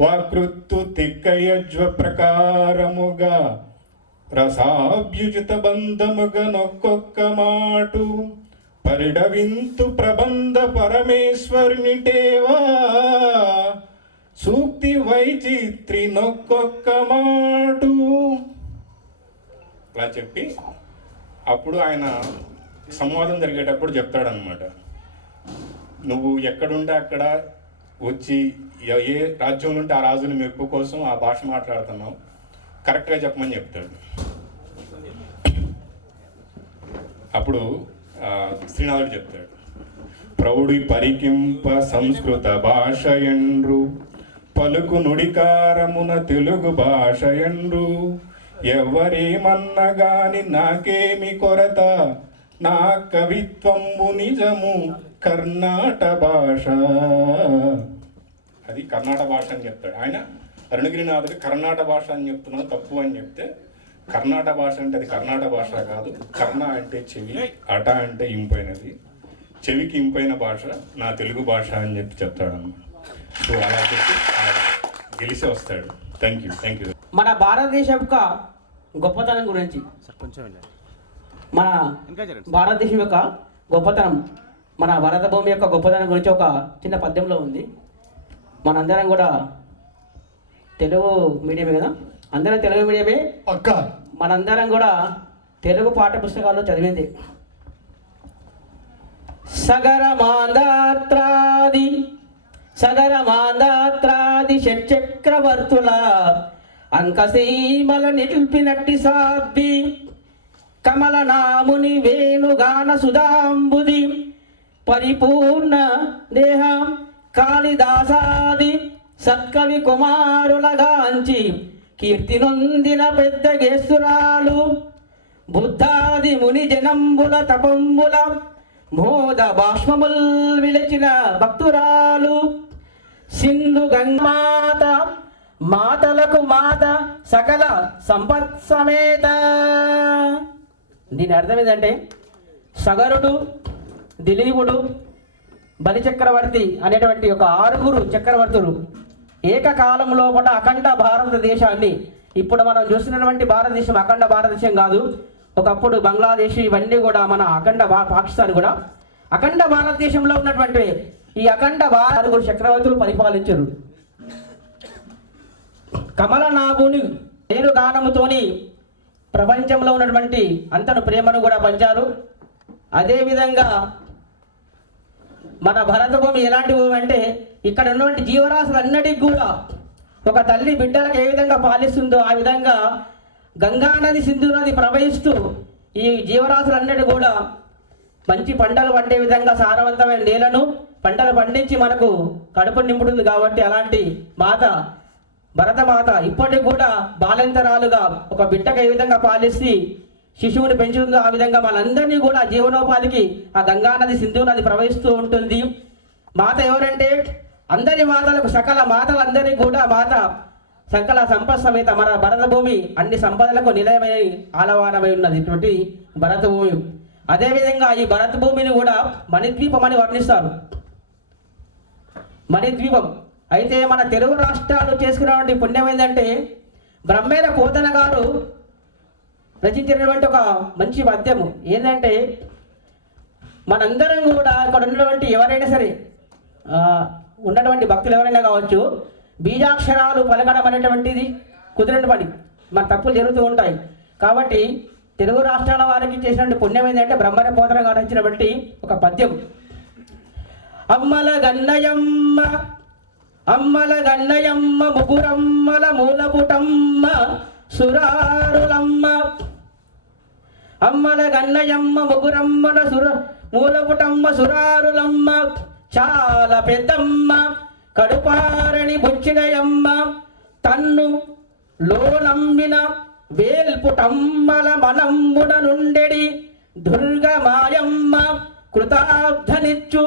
వాకృత్తు తిక్కయజ్వ ప్రకారముగా రసాభ్యుజిత బంధముగా నొక్కొక్క మాటు పరిడవింతు ప్రబంధ పరమేశ్వరునిటేవా సూక్తి వైచిత్రి నొక్కొక్క మాటు. అలా చెప్పి అప్పుడు ఆయన సంవాదం జరిగేటప్పుడు చెప్తాడనమాట, నువ్వు ఎక్కడుంటే అక్కడ వచ్చి ఏ రాజ్యంలో ఉంటే ఆ రాజుని మెప్పు కోసం ఆ భాష మాట్లాడుతున్నావు, కరెక్ట్గా చెప్పమని చెప్తాడు. అప్పుడు శ్రీనాథుడు చెప్తాడు, ప్రౌఢి పరికింప సంస్కృత భాష ఎండ్రు పలుకు నుడికారమున తెలుగు భాష ఎండ్రు ఎవరేమన్నగాని నాకేమి కొరత నా కవిత్వము నిజము కర్ణాట భాష. అది కర్ణాట భాష అని చెప్తాడు ఆయన. అరుణగిరినాథుడు కర్ణాట భాష అని చెప్తున్నావు తప్పు అని చెప్తే, కర్ణాట భాష అంటే అది కర్ణాట భాష కాదు, కర్ణ అంటే చెవి, అట అంటే ఇంపైనది, చెవికి ఇంపైన భాష నా తెలుగు భాష అని చెప్పి చెప్తాడు అన్నమాట. సో అలా చెప్పి గెలిచి వస్తాడు. Thank you. మన భారతదేశం యొక్క గొప్పతనం గురించి, మన భారతదేశం యొక్క గొప్పతనం, మన భారత భూమి యొక్క గొప్పతనం గురించి ఒక చిన్న పద్యంలో ఉంది. మనందరం కూడా తెలుగు మీడియమే కదా, అందరం తెలుగు మీడియమే అక్క. మనందరం కూడా తెలుగు పాఠ్య పుస్తకాల్లో చదివింది. సగరమాందాత్రాది షట్చక్రవర్తుల అంకసీమల నిలిపినట్టి సాధ్వి కమలనాముని వేణుగాన సుధాంబుది పరిపూర్ణ దేహం కాళిదాసాది సత్కవి కుమారులగాంచి కీర్తి నొందిన పెద్ద గేస్తురాలు బుద్ధాది ముని జనంబుల తపంబుల మోద బాష్మముల్ విలచిన భక్తురాలు సింధు గంగామాత మాతలకు మాత సకల సంపత్ సమేత. దీని అర్థం ఏంటంటే సగరుడు, దిలీపుడు, బలిచక్రవర్తి అనేటువంటి ఒక 6 చక్రవర్తులు ఏకకాలం లోపల అఖండ భారతదేశాన్ని, ఇప్పుడు మనం చూస్తున్నటువంటి భారతదేశం అఖండ భారతదేశం కాదు, ఒకప్పుడు బంగ్లాదేశ్ ఇవన్నీ కూడా మన అఖండ పాకిస్తాన్ కూడా అఖండ భారతదేశంలో ఉన్నటువంటి ఈ అఖండ 6 చక్రవర్తులు పరిపాలించారు. కమలనాభుని వేణుగానముతోని ప్రపంచంలో ఉన్నటువంటి అంతను ప్రేమను కూడా పంచారు. అదేవిధంగా మన భరత భూమి ఎలాంటి భూమి అంటే ఇక్కడ ఉన్నటువంటి జీవరాశులన్నిటికీ కూడా ఒక తల్లి బిడ్డలకు ఏ విధంగా పాలిస్తుందో ఆ విధంగా గంగా నది, సింధు నది ప్రవహిస్తూ ఈ జీవరాశులన్నిటి కూడా మంచి పంటలు పండే విధంగా సారవంతమైన నేలను పంటలు పండించి మనకు కడుపు నింపుతుంది. కాబట్టి అలాంటి మాత భరతమాత ఇప్పటికి కూడా బాలెంతరాలుగా ఒక బిడ్డకు ఏ విధంగా పాలిస్తే శిశువుని పెంచుతుందో ఆ విధంగా మనందరినీ కూడా జీవనోపాధికి ఆ గంగా నది, సింధు నది ప్రవహిస్తూ ఉంటుంది. మాత ఎవరంటే అందరి మాతలకు, సకల మాతలందరినీ కూడా మాత సకల సంపద సమేత మన భరత భూమి అన్ని సంపదలకు నిలయమై ఆలవానమై ఉన్నది ఇటువంటి భరత భూమి. అదేవిధంగా ఈ భరత భూమిని కూడా మణిద్వీపం అని వర్ణిస్తారు. మణిద్వీపం అయితే మన తెలుగు రాష్ట్రాలు చేసుకున్నటువంటి పుణ్యం ఏంటంటే బ్రహ్మేర పోతన గారు రచించినటువంటి ఒక మంచి పద్యము ఏంటంటే, మనందరం కూడా ఇక్కడ ఉన్నటువంటి ఎవరైనా సరే ఉన్నటువంటి భక్తులు ఎవరైనా కావచ్చు, బీజాక్షరాలు పలకడం అనేటువంటిది కుదిరిన పని, మన తప్పులు జరుగుతూ ఉంటాయి. కాబట్టి తెలుగు రాష్ట్రాల వారికి చేసినటువంటి పుణ్యం ఏంటంటే బ్రహ్మర పోతన గారు రచించినటువంటి ఒక పద్యం. అమ్మల గన్నయమ్మ అమ్మల గన్నయమ్మ ముగురమ్మల మూలపుటమ్మ సురారులమ్మ, అమ్మల గన్నయమ్మ ముగురమ్మల మూలపుటమ్మ సురారులమ్మ, చాలా పెద్దమ్మ కడుపారని బుచ్చినయమ్మ, తన్ను లోనమ్మిన వేల్పుటమ్మల మనమ్మున నుండెడి దుర్గమాయమ్మ, కృతాబ్ధనిచ్చు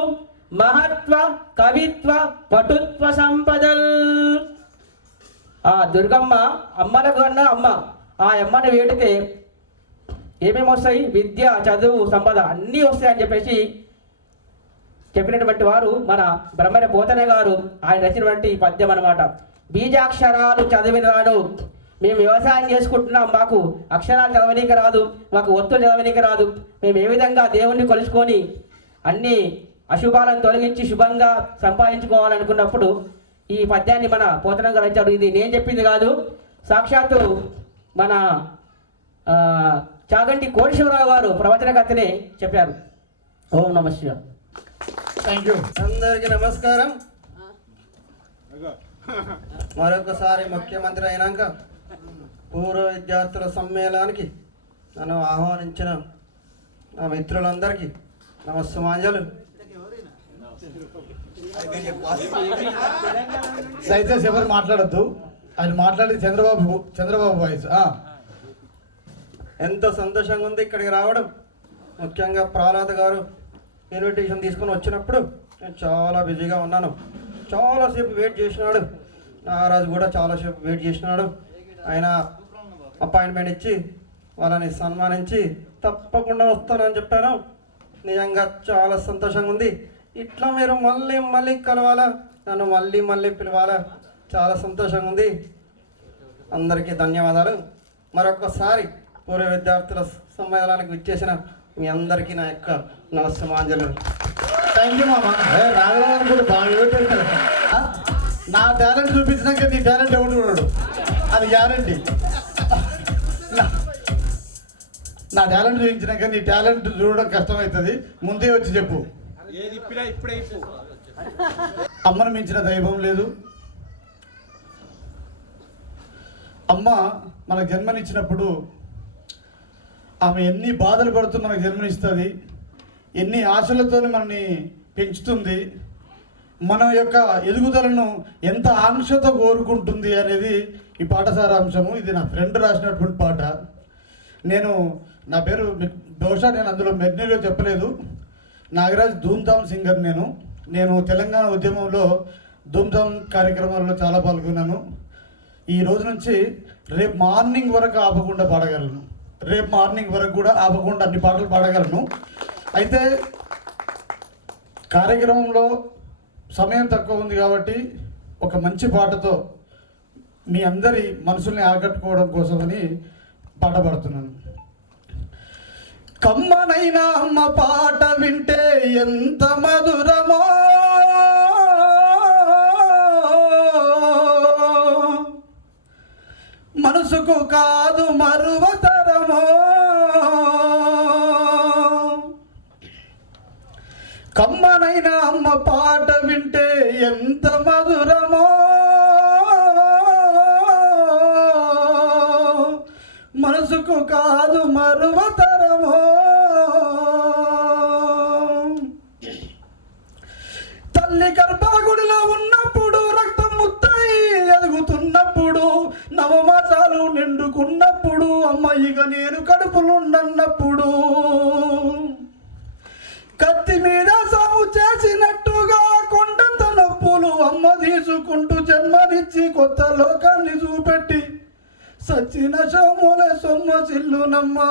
మహత్వ కవిత్వ పటుత్వ సంపదల్. ఆ దుర్గమ్మ అమ్మలకు కన్నా అమ్మ, ఆ అమ్మని వేడితే ఏమేమి వస్తాయి? విద్య, చదువు, సంపద అన్నీ వస్తాయని చెప్పేసి చెప్పినటువంటి వారు మన బ్రహ్మర పోతన గారు. ఆయన రచించినటువంటి పద్యం అన్నమాట. బీజాక్షరాలు చదివినాను, మేము వ్యవసాయం చేసుకుంటున్నాం, మాకు అక్షరాలు చదవనీకి రాదు, మాకు ఒత్తులు చదవనీకి రాదు, మేము ఏ విధంగా దేవుణ్ణి కొలుచుకొని అన్ని అశుభాలను తొలగించి శుభంగా సంపాదించుకోవాలనుకున్నప్పుడు ఈ పద్యాన్ని మన పోతన గారు రచించారు. ఇది నేను చెప్పింది కాదు, సాక్షాత్తు మన చాగంటి కోటేశ్వరరావు గారు ప్రవచనకర్తనే చెప్పారు. ఓం నమః శివాయ. Thank you. అందరికీ నమస్కారం. మరొకసారి ముఖ్యమంత్రి అయినాక పూర్వ విద్యార్థుల సమ్మేళనానికి నన్ను ఆహ్వానించిన నా మిత్రులందరికీ నమస్సుమాంజలు. దయచేసి ఎవరు మాట్లాడద్దు, ఆయన మాట్లాడి చంద్రబాబు వాయిస్. ఎంతో సంతోషంగా ఉంది ఇక్కడికి రావడం. ముఖ్యంగా ప్రహ్లాద్ గారు ఇన్విటేషన్ తీసుకొని వచ్చినప్పుడు నేను చాలా బిజీగా ఉన్నాను, చాలాసేపు వెయిట్ చేసినాడు. నారాజు కూడా చాలాసేపు వెయిట్ చేసినాడు. ఆయన అపాయింట్మెంట్ ఇచ్చి వాళ్ళని సన్మానించి తప్పకుండా వస్తానని చెప్పాను. నిజంగా చాలా సంతోషంగా ఉంది. ఇట్లా మీరు మళ్ళీ మళ్ళీ కలవాలా, నన్ను మళ్ళీ మళ్ళీ పిలవాలా, చాలా సంతోషంగా ఉంది. అందరికీ ధన్యవాదాలు. మరొకసారి పూర్వ విద్యార్థుల సమ్మేళనానికి విచ్చేసిన మీ అందరికీ నా యొక్క నమస్సమాంజలు. థ్యాంక్ యూ మామ. రాఘవాన్ని కూడా బాగా నా టాలెంట్ చూపించినాక నీ టాలెంట్ ఎవరు చూడడు, అది గ్యారంటీ. నా టాలెంట్ చూపించినాక నీ టాలెంట్ చూడడం కష్టమవుతుంది, ముందే వచ్చి చెప్పు. అమ్మను మించిన దైవం లేదు. అమ్మ మనకు జన్మనిచ్చినప్పుడు ఆమె ఎన్ని బాధలు పడుతూ మనకు జన్మనిస్తుంది, ఎన్ని ఆశలతో మనని పెంచుతుంది, మన యొక్క ఎదుగుదలను ఎంత ఆంక్షతో కోరుకుంటుంది అనేది ఈ పాట సారాంశము. ఇది నా ఫ్రెండ్ రాసినటువంటి పాట. నా పేరు బహుశా నేను అందులో మెర్నీలో చెప్పలేదు, నాగరాజ్ ధూమ్ధామ్ సింగర్. నేను తెలంగాణ ఉద్యమంలో ధూమ్ధామ్ కార్యక్రమాల్లో చాలా పాల్గొన్నాను. ఈ రోజు నుంచి రేపు మార్నింగ్ వరకు ఆపకుండా పాడగలను, రేపు మార్నింగ్ వరకు కూడా ఆపకుండా అన్ని పాటలు పాడగలను. అయితే కార్యక్రమంలో సమయం తక్కువ ఉంది కాబట్టి ఒక మంచి పాటతో మీ అందరి మనసుల్ని ఆకట్టుకోవడం కోసమని పాట పాడుతున్నాను. కమ్మనైనా అమ్మ పాట వింటే ఎంత మధురమో, మనసుకు కాదు మరువతరమో. కమ్మనైనా అమ్మ పాట వింటే ఎంత మధురమో, మనసుకు కాదు మరువతరమో. తల్లి గర్భగుడిలో ఉన్నప్పుడు, రక్తం ముద్దై ఎదుగుతున్నప్పుడు, నవమాసాలు నిండుకున్నప్పుడు, అమ్మాయిగా నేను కడుపులుండన్నప్పుడు, కత్తి మీద సాగు చేసినట్టుగా కొండంత నొప్పులు అమ్మ తీసుకుంటూ జన్మనిచ్చి కొత్త లోకాన్ని చూపెట్టి సచిన సోముల సొమ్మసిల్లునమ్మా.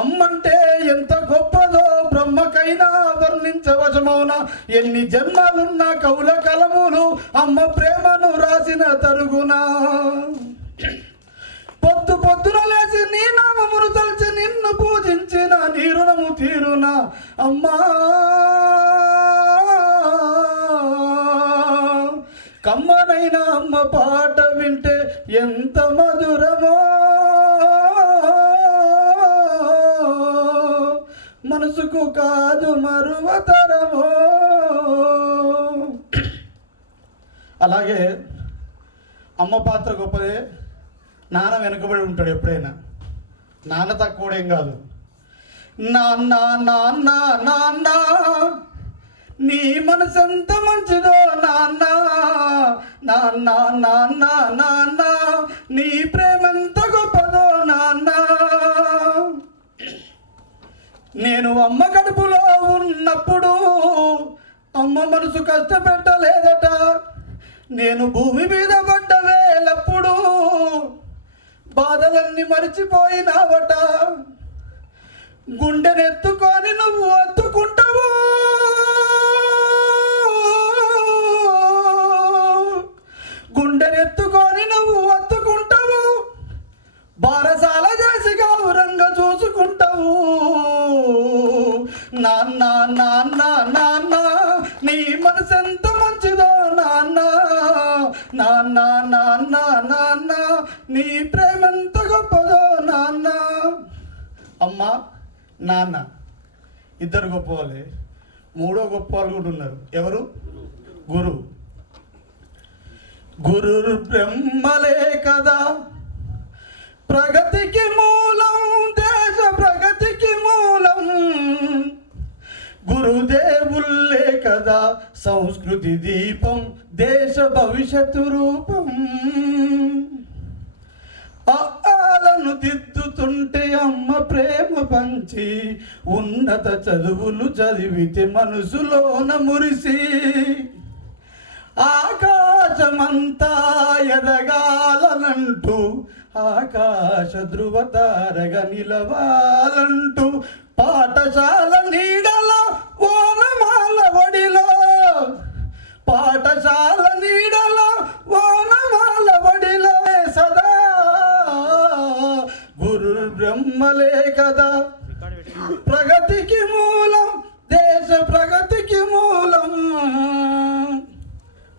అమ్మంటే ఎంత గొప్పదో బ్రహ్మకైనా వర్ణించవశమౌనా. ఎన్ని జన్మలున్న కవుల కలములు అమ్మ ప్రేమను రాసిన తరుగునా. పొద్దు పొద్దున లేచి నీ నామమును తలచి నిన్ను పూజించిన నీ రుణము తీరునా అమ్మా. కమ్మనైన అమ్మ పాట వింటే ఎంత మధురమో, మనసుకు కాదు మరువతరమో. అలాగే అమ్మ పాత్ర గొప్పదే, నాన్న వెనుకబడి ఉంటాడు ఎప్పుడైనా. నాన్న తక్కువ ఏం కాదు. నాన్న నాన్న నాన్న నీ మనసు ఎంత మంచిదో నాన్న, నాన్న నాన్న నాన్న నీ ప్రేమంత గొప్పదో నాన్న. నేను అమ్మ కడుపులో ఉన్నప్పుడు అమ్మ మనసు కష్టపెట్టలేదట. నేను భూమి మీద పడ్డ వేలప్పుడు బాధలన్నీ మరిచిపోయినావట. గుండెనెత్తుకొని నువ్వు అత్తుకుంటావు, గుండెనెత్తుకొని నువ్వు అత్తుకుంటావు, బారసాల చేసి గౌరంగా చూసుకుంటావు. నాన్న నాన్న నాన్న నీ మనసు ఎంత మంచిదో నాన్న, నాన్న నాన్న నాన్న నీ ప్రేమంత గొప్పదో నాన్న. అమ్మ నాన్న ఇద్దరు గొప్పవాళ్ళే. మూడో గొప్ప వాళ్ళు కూడా ఉన్నారు. ఎవరు? గురువు. గురు బ్రహ్మలే కదా ప్రగతికి మూలం, దేశ ప్రగతికి మూలం. గురుదేవుల్లే కదా సంస్కృతి దీపం, దేశ భవిష్యత్తు రూపం. ఆలను దిద్దుతుంటే అమ్మ ప్రేమ పంచి, ఉన్నత చదువులు చదివితే మనసులోన మురిసి, ఆకాశమంతా ఎదగాలనంటూ ఆకాశ ధృవతారగా నిలవాలంటూ, పాఠశాల నీడలో ఓనమాల ఒడిలో, పాఠశాల నీడలో ఓనమాల ఒడిలో సదా గురు బ్రహ్మలే కదా ప్రగతికి మూలం, దేశ ప్రగతికి మూలం.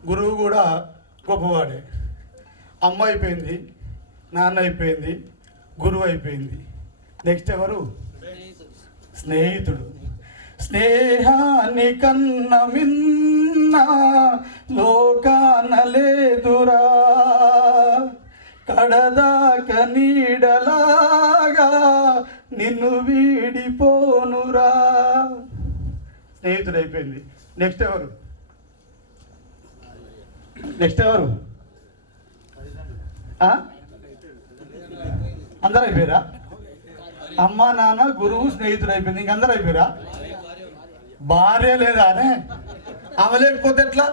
గురువు కూడా గొప్పవాడే. అమ్మ అయిపోయింది, నాన్న అయిపోయింది, గురువు అయిపోయింది. నెక్స్ట్ ఎవరు? స్నేహితుడు. స్నేహాని కన్న మిన్న లోకాన లేదురా, కడదాక నీడలాగా నిన్ను వీడిపోనురా. స్నేహితుడు అయిపోయింది. నెక్స్ట్ ఎవరు? నెక్స్ట్ ఎవరు? అందరూ అయిపోయారా? అమ్మ నాన్న గురువు స్నేహితుడు అయిపోయింది. ఇంకందరూ అయిపోయారా? భార్య లేదా అనే ఆమె లేకపోతే ఎట్లా?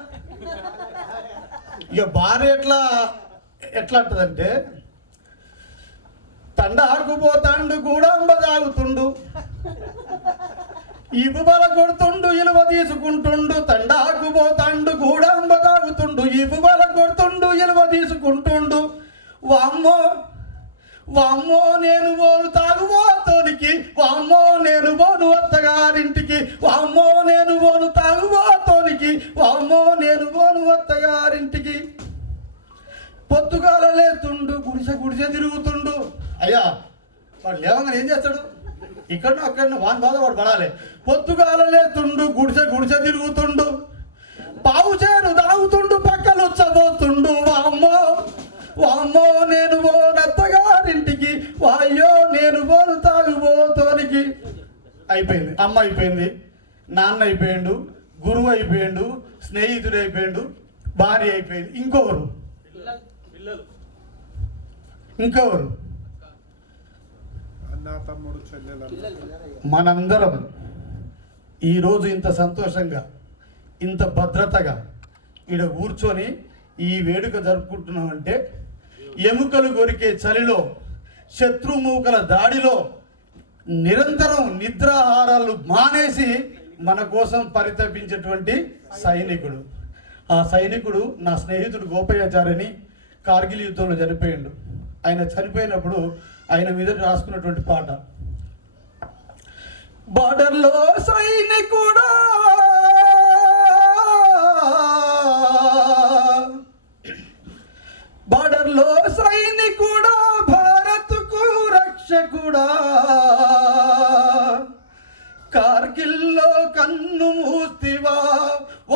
ఇక భార్య ఎట్లా అంటదంటే, తండాకు పోతాండు కూడా అంబ తాగుతుండు, ఇపు బల కొడుతుండు ఇలువ తీసుకుంటుండు. తండాకు పోతాండు కూడా అంబ తాగుతుండు, ఇపు బల కొడుతుండు ఇలువ తీసుకుంటుండు. వామ్మో వామ్మో నేను పోను తాగుబోతోనికి, వామ్మో నేను పోను అత్తగారింటికి, వామ్మో నేను పోను తాగుబోతోనికి, వామ్మో నేను పోను అత్తగారింటికి. పొద్దుగాల లేతుండు గుడిసె తిరుగుతుండు. అయ్యా వాడు లేవగానే ఏం చేస్తాడు? ఇక్కడనో అక్కడనో వాని బాధ వాడు పడాలి. పొద్దుగాల లేతుండు గుడిసె తిరుగుతుండు, పావు చేరు తాగుతుండు, పక్కలు వచ్చబోతుండు. వామ్మో వామ్మో నేను పోను అత్తగారింటికి, వాయ్యో నేను పోను తాగుబోతోనికి. అయిపోయింది. అమ్మ అయిపోయింది, నాన్న అయిపోయిండు, గురువు అయిపోయిండు, స్నేహితుడు అయిపోయిండు, భార్య అయిపోయింది. ఇంకొకరు మనందరం ఈరోజు ఇంత సంతోషంగా ఇంత భద్రతగా ఈడ కూర్చొని ఈ వేడుక జరుపుకుంటున్నామంటే, ఎముకలు కొరికే చలిలో, శత్రుమూకల దాడిలో నిరంతరం నిద్రాహారాలు మానేసి మన కోసం పరితపించేటువంటి సైనికుడు. ఆ సైనికుడు నా స్నేహితుడు గోపయ్యాచార్యని కార్గిల్ యుద్ధంలో చనిపోయిండు. ఆయన చనిపోయినప్పుడు ఆయన మీద రాసుకున్నటువంటి పాట. బార్డర్లో సైనికుడా బార్డర్లో సైనికుడా భారత్కు రక్షకుడా కార్గిల్లో కన్ను మూస్తివా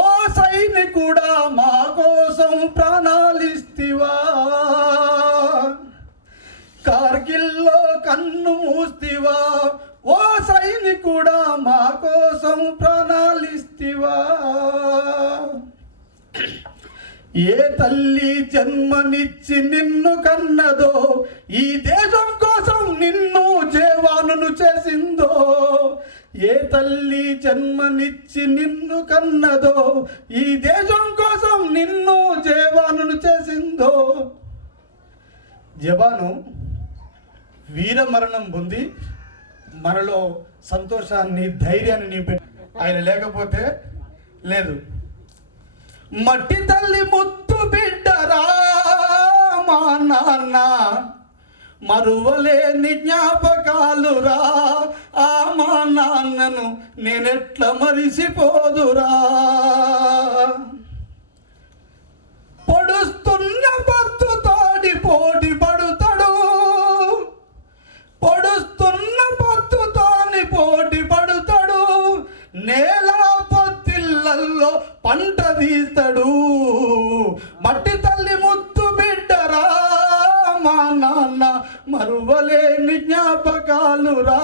ఓ సైనికుడా మా కోసం ప్రాణాలిస్తివా కార్గిల్లో కన్ను మూస్తివా ఓ సైనికుడా మా కోసం ప్రాణాలిస్తివా ఏ తల్లి జన్మనిచ్చి నిన్ను కన్నదో ఈ దేశం కోసం నిన్ను జవానును చేసిందో ఏ తల్లి జన్మనిచ్చి నిన్ను కన్నదో ఈ దేశం కోసం నిన్ను జవానును చేసిందో. జవాను వీరమరణం పొంది మనలో సంతోషాన్ని ధైర్యాన్ని నింపే ఆయన లేకపోతే లేదు. మట్టి తల్లి ముత్తు బిడ్డరా మా నాన్న మరువలేని జ్ఞాపకాలురా ఆ మా నాన్నను నేనెట్లా మరిసిపోదురా. పొడుస్తున్న పత్తుతోటి పోటీ పడుతాడు పొడుస్తున్న పత్తుతోని పోటీ పడుతాడు నేల పొత్తిళ్ళల్లో పంట తీస్తాడు. మట్టి తల్లి ముద్దు బిడ్డరా మా నాన్న మరువలేని జ్ఞాపకాలురా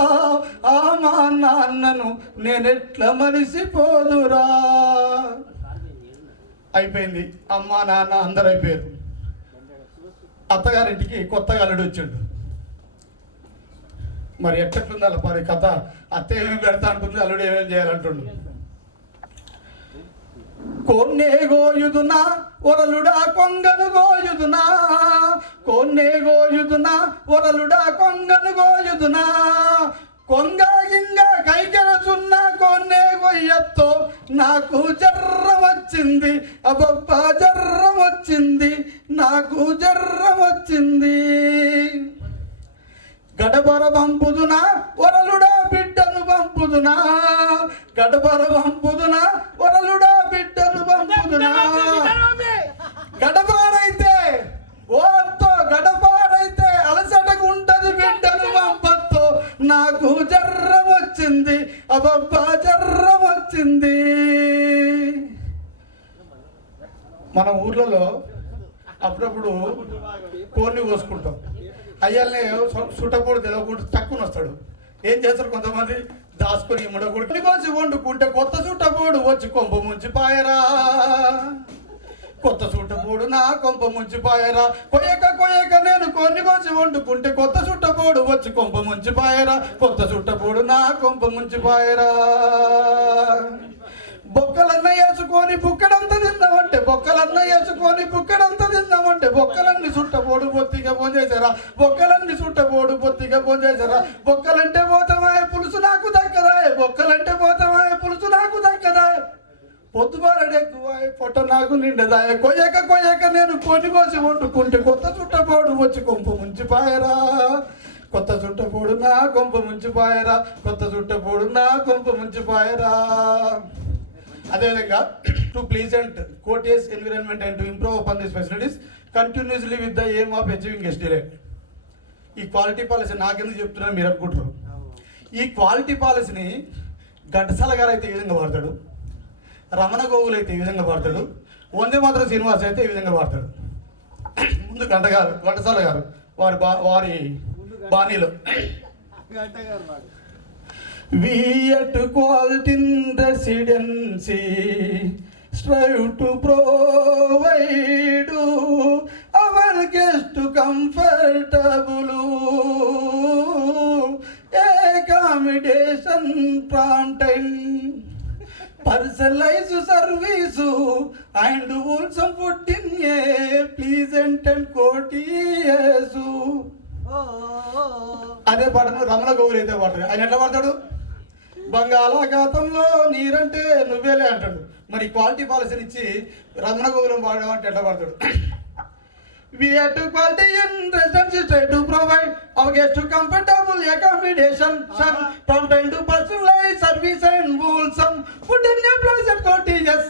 ఆ మా నాన్నను నేనెట్లా మరిసిపోదురా. అయిపోయింది. అమ్మ నాన్న అందరు అయిపోయారు. అత్తగారింటికి కొత్తగా అల్లుడు వచ్చాడు. మరి ఎట్లుంది అలా మరి కథ? అత్త ఏమేమి పెడతా అంటుంది, అల్లుడు ఏమేమి చేయాలంటుండు. కొన్నే గోయుదునా ఒరలుడా కొంగను గోయుదునా కొన్నే గోయుదునా ఒరలుడా కొంగను గోయుదునా కొంగ గింగ కైకెరచున్న కొన్నే గొయ్యతో నాకు జర్రం వచ్చింది అబ్బబ్బా జర్రం వచ్చింది నాకు జర్రం వచ్చింది. గడబర పంపుదునా ఒరలుడా బిడ్డను పంపుదునా గడబర పంపుదునా ఒరలుడా బిడ్డను పంపుదునా. గడబారైతే ఓతో గడబారైతే అలసటకు ఉంటది బిడ్డను పంపతో నాకు జర్రం వచ్చింది అబ్బబ్బా జర్రం వచ్చింది. మన ఊర్లలో అప్పుడప్పుడు కోడిని కోసుకుంటాం. అయ్యాలనే చుట్టపొడు తెలవకుండా తక్కువ వస్తాడు. ఏం చేస్తారు కొంతమంది దాచుకొని ముడగొడుకుని కోసి వండుకుంటే కొత్త చుట్టపోడు వచ్చి కొంప ముంచి పాయరా కొత్త చుట్టపోడు నా కొంప ముంచి పాయరా కొయ్యక కొయ్యక నేను కొన్ని కోసి వండుకుంటే కొత్త చుట్టపోడు వచ్చి కొంప ముంచి పాయరా కొత్త చుట్టపోడు నా కొంప ముంచి పాయరా. బొక్కలన్న వేసుకొని బుక్కడంతా తిందామంటే బొక్కలన్న వేసుకొని బుక్కడంతా తిందామంటే బొక్కలన్నీ చుట్టపోడు బొత్తిగా పోంచేసారా బొక్కలన్నీ చుట్టపోడు బొత్తిగా పోంచేసారా. బొక్కలంటే పోతామాయ పులుసు నాకు దక్కదాయ బొక్కలంటే పోతామాయ పులుసు నాకు దక్కదాయ పొద్దుబారడెక్కువాయ పొట్ట నాకు నిండదాయ కొయ్యక కొయ్యక నేను కొన్ని కోసి వండుకుంటే కొత్త చుట్టపోడు వచ్చి కొంప ముంచిపాయరా కొత్త చుట్టపోడు నా కొంప ముంచిపాయరా కొత్త చుట్టపోడు నా కొంప ముంచిపాయరా. అదేవిధంగా to pleasant courteous environment and to improve upon this facilities continuously with the aim of achieving ఎస్డిరేట్. ఈ క్వాలిటీ పాలసీ నాకెందుకు చెప్తున్నాను మీరు అనుకుంటారు. ఈ క్వాలిటీ పాలసీని ఘంటసాల గారు అయితే ఈ విధంగా వాడతాడు, రమణ గోగులు అయితే ఈ విధంగా వాడతాడు, వందే మాత్రం శ్రీనివాస్ అయితే ఈ విధంగా వాడతాడు. ముందు ఘంటసాల గారు వారి బాణీలో We at quality in residency strive to provide our guests to comfortable accommodation prompt and personalized service and wholesome food in a pleasant and courteous. అదే పాటను రమణ గౌరి అయితే పాడతాడు. ఆయన ఎట్లా పాడతాడు? బంగాళాఖాతంలో నీరంటే నువ్వేలే అంటాడు. మరి క్వాలిటీ పాలసీని ఇచ్చి రమణ గోగులం పాడమంటే ఎట్లా పాడతాడు? We have to quality in residency try to provide our guests to comfortable accommodation from time to personalized service and wholesome food and place at cottages.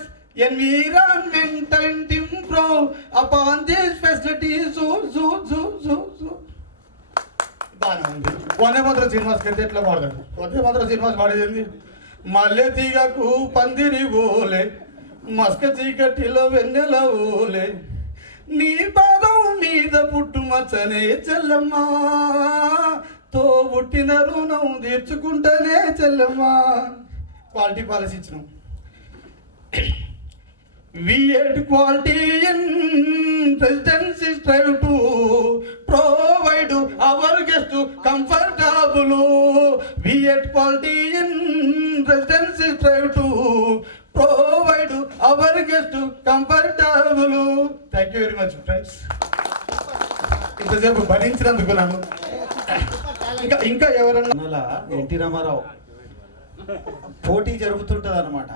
Environment and improve upon these facilities. బాగానే ఉంది. వందే మాత్రం శ్రీనివాస్ కంటే ఎట్లా పాడతాడు? వందే మాత్రం శ్రీనివాస్ పాడేది మల్లె తీగకు పందిరి ఓలే మస్క చీకటిలో వెన్నెల ఓలే నీ పాదం మీద పుట్టుమచ్చనే చెల్లమ్మా తో పుట్టిన రుణం తీర్చుకుంటేనే చెల్లమ్మా. క్వాలిటీ పాలసీ ఇచ్చినాం. We had quality in residency strive to provide our guests to comfortable. We had quality in residency strive to provide our guests to comfortable. Thank you very much, friends. ఇంతసేపు భరించినందుకు నన్ను. ఇంకా ఎవరన్నా ఎన్టీ రామారావు పోటీ జరుగుతుంటుంది అనమాట.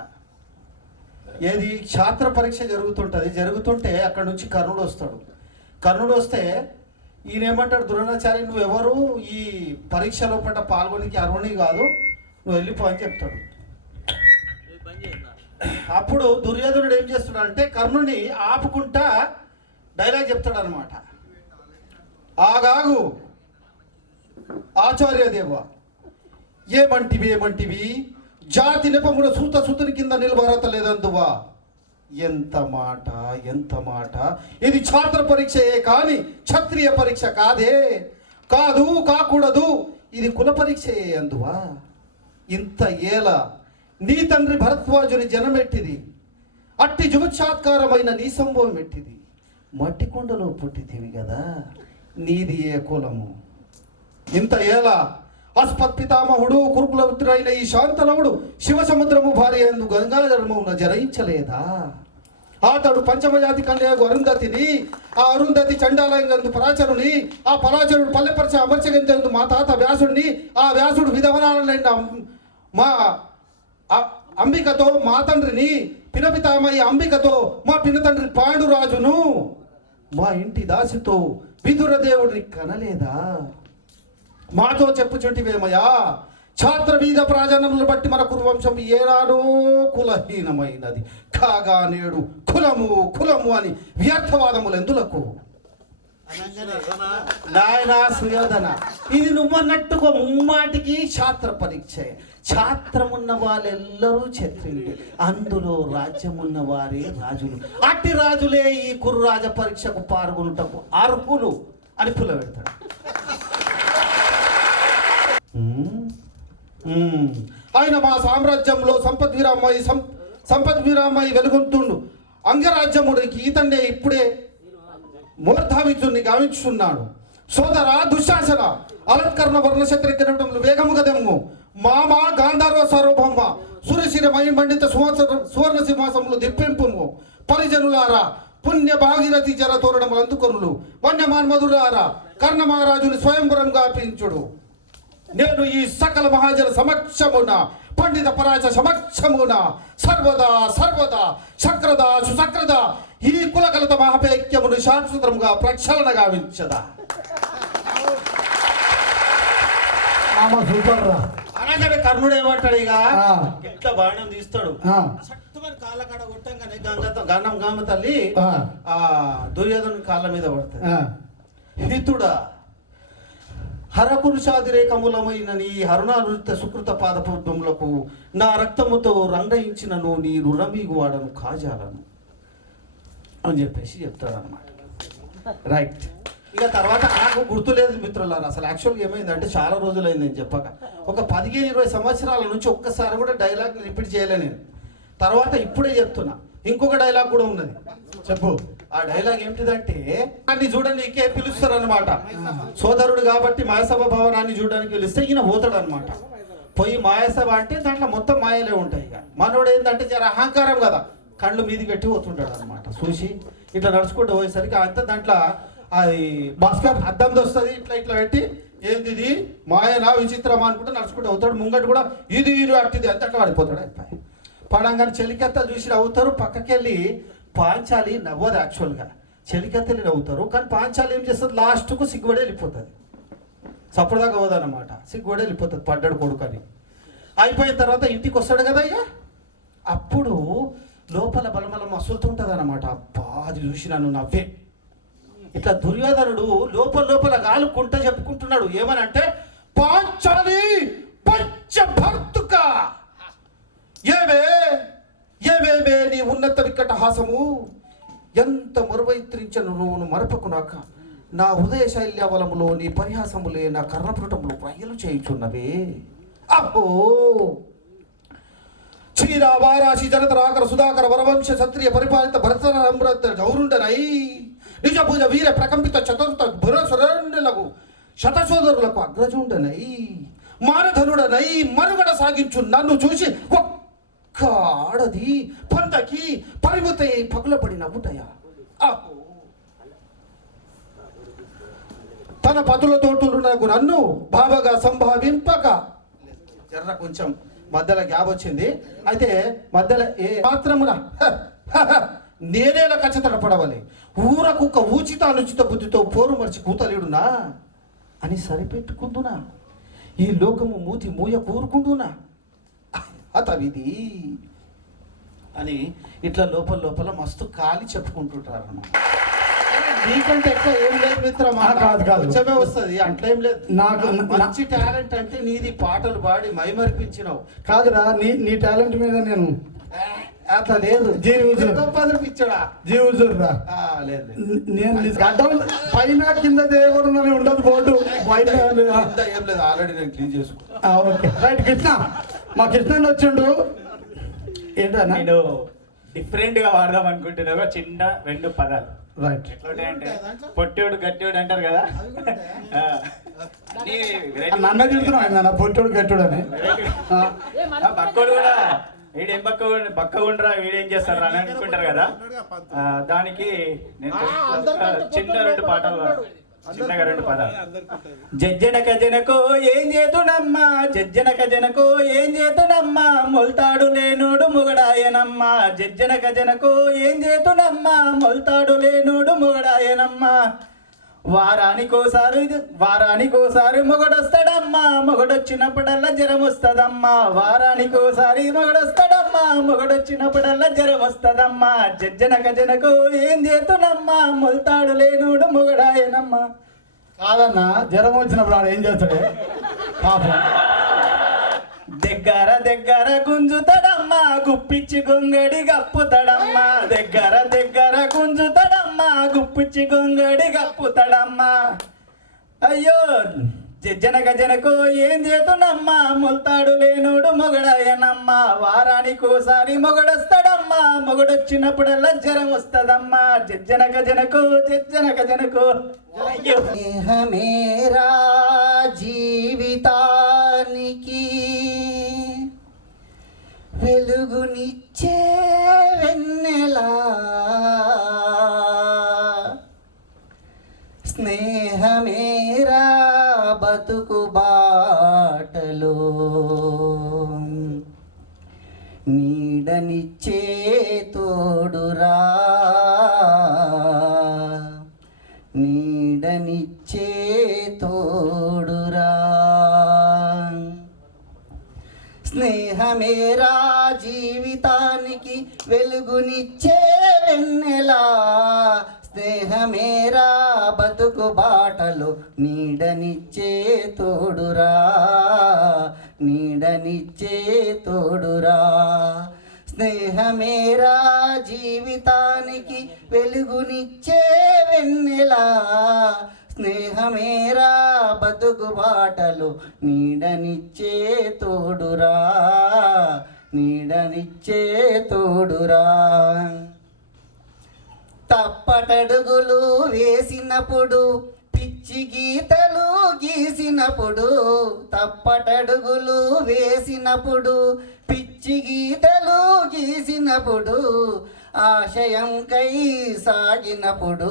ఏది ఛాత్ర పరీక్ష జరుగుతుంటే అక్కడ నుంచి కర్ణుడు వస్తాడు. కర్ణుడు వస్తే ఈయన ఏమంటాడు, ద్రోణాచార్య నువ్వు ఎవరు ఈ పరీక్షలో పట్ట పాల్గొనికి అర్హుని కాదు, నువ్వు వెళ్ళిపో అని చెప్తాడు. అప్పుడు దుర్యోధనుడు ఏం చేస్తున్నాడు అంటే కర్ణుని ఆపుకుంటా డైలాగ్ చెప్తాడు అనమాట. ఆగాగు ఆచార్యదేవ, ఏమంటివి జాతి నెపమున సూతుని కింద నిలబడత లేదందువా. ఎంత మాట. ఇది ఛాత్ర పరీక్షయే కానీ క్షత్రియ పరీక్ష కాకూడదు. ఇది కుల పరీక్షయే అందువా. ఇంత ఏల నీ తండ్రి భరద్వాజుని జనమెట్టిది, అట్టి జుగుత్సాత్కారమైన నీ సంభవం ఎట్టిది. మట్టి కొండలో పుట్టితివి కదా, నీది ఏ కులము. ఇంత ఏల అస్పత్పితామహుడు కురుకులపుత్రుడైన ఈ శాంతనవుడు శివసముద్రము భార్య ఎందు గంగాధర్మమున జరయించలేదా. అతడు పంచమజాతి కన్యకు అరుంధతిని, ఆ అరుంధతి చండాలయందు పరాచరుని, ఆ పరాచరుడు పల్లెపరిచ అమర్చగందు మా తాత వ్యాసుడిని, ఆ వ్యాసుడు విధవనాలైన మా అంబికతో మా తండ్రిని, పినపితామయ్య అంబికతో మా పినతండ్రి పాండురాజును, మా ఇంటి దాసితో విదురదేవుడిని కనలేదా. మాతో చెప్పుచుంటివేమయ్యా, ఛాత్ర వీధ ప్రాజనములను బట్టి మన కురువంశం ఏనాడో కులహీనమైనది కాగా నేడు కులము అని వ్యర్థవాదములు ఎందులకు. నాయనా సుయోధన, ఇది నువ్వన్నట్టుగా ముమ్మాటికి ఛాత్ర పరీక్ష. ఛాత్రమున్న వాళ్ళెల్లరూ క్షత్రియులు, అందులో రాజ్యమున్న వారే రాజులు. అట్టి రాజులే ఈ కుర్రాజ పరీక్షకు పాల్గొనుటకు అర్హులు అని పుల్లబెడతాడు. ఆయన మా సామ్రాజ్యంలో సంపద్వీరామయ్య వెలుగొంతుండు. అంగరాజ్యముడికి ఈతండే ఇప్పుడే మూర్ధావిజుని గావించున్నాడు. సోదరా దుశ్శాసన, అలంకరణ వర్ణశత్రి కిరీటములు వేగముగా దెమ్ము. మామ గాంధార్వ సార్వభౌమ సురశిరమై మండిత సువర్ణ సింహాసములు దిప్పింపుము. పరిజనులారా, పుణ్య భాగీరథి జర తోరణములు అందుకొనులు. వన్యమాన్మధులారా, కర్ణ మహారాజుని స్వయంవరం గాపించుడు. నేను ఈ సకల మహాజన సమక్షమున, పండిత పరాచ సమక్షమున సర్వదా సక్రద సుసక్రద ఈ కులకలత మహాపైక్యమును శాశ్వతముగా ప్రక్షాళన గావించదా. సూపర్ రా. అనగానే కర్ణుడు ఏమంటాడు, ఇక ఇట్లా బాణం తీస్తాడు. కాళ్ళకాడ కొట్టంగానే గంగమ్మ తల్లి ఆ దుర్యోధను కాళ్ళ మీద పడుతుంది. హితుడా, హరపురుషాదిరేకములమైన నీ హరుణానృత్య సుకృత పాదపద్మములకు నా రక్తముతో రంగయించినను నీ రుణమీగు వాడను కాజాలను అని చెప్పేసి చెప్తాడనమాట. రైట్. ఇక తర్వాత నాకు గుర్తులేదు మిత్రులారా, అసలు యాక్చువల్గా ఏమైందంటే చాలా రోజులైంది నేను చెప్పక. ఒక 15-20 సంవత్సరాల నుంచి ఒక్కసారి కూడా డైలాగ్ రిపీట్ చేయలే నేను. తర్వాత ఇప్పుడే చెప్తున్నా. ఇంకొక డైలాగ్ కూడా ఉన్నది, చెప్పు. ఆ డైలాగ్ ఏమిటిదంటే, అన్ని చూడనీకే పిలుస్తారు అనమాట. సోదరుడు కాబట్టి మాయసభ భవనాన్ని చూడడానికి పిలిస్తే ఈయన పోతాడు అనమాట. పోయి మాయసభ అంటే దాంట్లో మొత్తం మాయలే ఉంటాయి. ఇక మనోడు ఏంటంటే జర అహంకారం కదా, కళ్ళు మీది పెట్టి పోతుంటాడు అనమాట. చూసి ఇట్లా నడుచుకుంటూ పోయేసరికి అంతా దాంట్లో అది భాస్కర్ అద్దంతో వస్తుంది, ఇట్లా పెట్టి ఏంది ఇది మాయనా విచిత్రమా అనుకుంటే నడుచుకుంటూ అవుతాడు. ముంగటి కూడా ఇది అట్టిది అంత అట్లా పడిపోతాడు. అయిపోయి పడంగానే చెలికెత్త చూసి అవుతారు. పక్కకెళ్ళి పాంచాలి నవ్వదు యాక్చువల్గా. చెలికత్తెలు నవ్వుతారు. కానీ పాంచాలి ఏం చేస్తుంది, లాస్ట్కు సిగ్గుపడి వెళ్ళిపోతుంది. సప్పుడుదాకా పోదన్నమాట, సిగ్గుపడి వెళ్ళిపోతుంది పడ్డాడు కొడుకు అని. అయిపోయిన తర్వాత ఇంటికి వస్తాడు కదా అయ్యా, అప్పుడు లోపల బలమల మసులుతుంటుంది అన్నమాట. అబ్బా అది చూసి నన్ను నవ్వే. ఇట్లా దుర్యోధనుడు లోపల గాలుకుంటా చెప్పుకుంటున్నాడు ఏమనంటే, పాంచాలి పంచభర్తుక ఏవే నీ ఉన్నత వికట హాసము, ఎంత మరువైత్రించను నువ్వు మరపకు నాక, నా హృదయ శైల్యవలములో నీ పరిహాసములే నా కర్ణపుటములు ప్రయలు చేయుచున్నవే. అహో క్షీరా వారాశి జనతరాకర సుధాకర వరవంశ క్షత్రియ పరిపాలిత భరతరమృత గౌరుండనై నిజ భుజ వీర ప్రకంపిత చతుర్థ భురసురులకు శతసోదరులకు అగ్రజుండనై మానధనుడనై మనుగడ సాగించు నన్ను చూసి ఒక్క ఆడది పంతకి పరిమితై పగులబడి నవ్వుటయా. అహో తన పతులతోటులకు నన్ను భావగా సంభావింపక, జర్ర కొంచెం మధ్యలో గ్యాప్ వచ్చింది. అయితే మధ్యలో ఏ మాత్రమున నేనేలా ఖచ్చితంగా పడవాలి, ఊర కుక్క ఊచిత అనుచిత బుద్ధితో పోరు మరిచి కూతలేడునా అని సరిపెట్టుకుందునా, ఈ లోకము మూతి మూయ కోరుకుందునా అతవిది అని ఇట్లా లోపల మస్తు కాలి చెప్పుకుంటుంటారు అన్నమాట. నీకంటే ఎక్కువ ఏం లేదు మిత్రమా, కాదు కొంచెమే వస్తుంది, అట్లేం లేదు. నాకు మంచి టాలెంట్ అంటే నీది, పాటలు పాడి మైమరిపించినావు. కాదురా, నీ టాలెంట్ మీద నేను అట్లా లేదు, జీవుజురా లేదు నేను గడ్డం పైన కింద దేవుడు ఉండదు బోర్డు బయట ఏం లేదు, ఆల్రెడీ నేను క్లీన్ చేసుకున్నా. Okay right. కృష్ణ, మా కృష్ణ వచ్చిండు. ఏంటన్నా నేను డిఫరెంట్గా వాడదాం అనుకుంటున్నా చిన్న 2 పదాలు. రైట్. అంటే పొట్టోడు గట్టోడు అంటారు కదా, నన్ను తిడుతున్నాడు పొట్టోడు గట్టోడు అని. బక్కోడు కూడా వీడేం బక్క ఉండరా వీడేం చేస్తారు అని అనుకుంటారు కదా, దానికి నేను చిన్న 2 పాటలు, చిన్నగా 2 పదాలు. జజ్జనక జనకో ఏం చేతుడమ్మా, జజ్జనక జనకో ఏం చేతుడమ్మా, మొల్తాడు లేనోడు మొగడాయనమ్మా, జజ్జనక జనకో ఏం చేతుడమ్మా, మొల్తాడు లేనోడు మొగడాయనమ్మా, వారానికోసారి మొగడొస్తాడమ్మా, మొగడొచ్చినప్పుడల్లా జ్వరం వస్తుందమ్మా, వారానికోసారి మొగడొస్తాడమ్మా, మొగడొచ్చినప్పుడల్లా జ్వరం వస్తుందమ్మా, జజ్జనక జనకో ఏం చేతుడమ్మా, మొల్తాడు లేనోడు మొగడాయనమ్మా. కాదన్నా, జ్వరం వచ్చినప్పుడు ఆడు ఏం చేస్తాడే పాపం. దగ్గర గుంజుతాడమ్మా, గుప్పిచ్చి గొంగడి గప్పుతాడమ్మా, దగ్గర గుంజుతాడమ్మా, గుప్పిచ్చి గొంగడి గప్పుతాడమ్మా. అయ్యో జనకో ఏం చేతుడమ్మా, మొల్తాడు లేనోడు మొగడాయనమ్మా, వారానికోసారి మొగడొస్తాడమ్మా, మొగడొచ్చినప్పుడల్లా జ్వరం వస్తుందమ్మా, జనక జనకో. మేరా జీవితానికి వెలుగునిచ్చే వెన్నెలా, స్నేహమేరా బతుకు బాటలో నీడనిచ్చే తోడురా, నీడనిచ్చే తోడురా, స్నేహమేరా జీవితానికి వెలుగునిచ్చే వెన్నెలా, స్నేహమేరా బతుకు బాటలో నీడనిచ్చే తోడురా, నీడనిచ్చే తోడురా, స్నేహమేరా జీవితానికి వెలుగునిచ్చే వెన్నెలా, స్నేహమేరా బతుకు బాటలో నీడనిచ్చే తోడురా, నీడనిచ్చే తోడురా. తప్పటడుగులు వేసినప్పుడు పిచ్చి గీతలు గీసినప్పుడు, తప్పటడుగులు వేసినప్పుడు పిచ్చి గీతలు గీసినప్పుడు, ఆశయంకై సాగినప్పుడు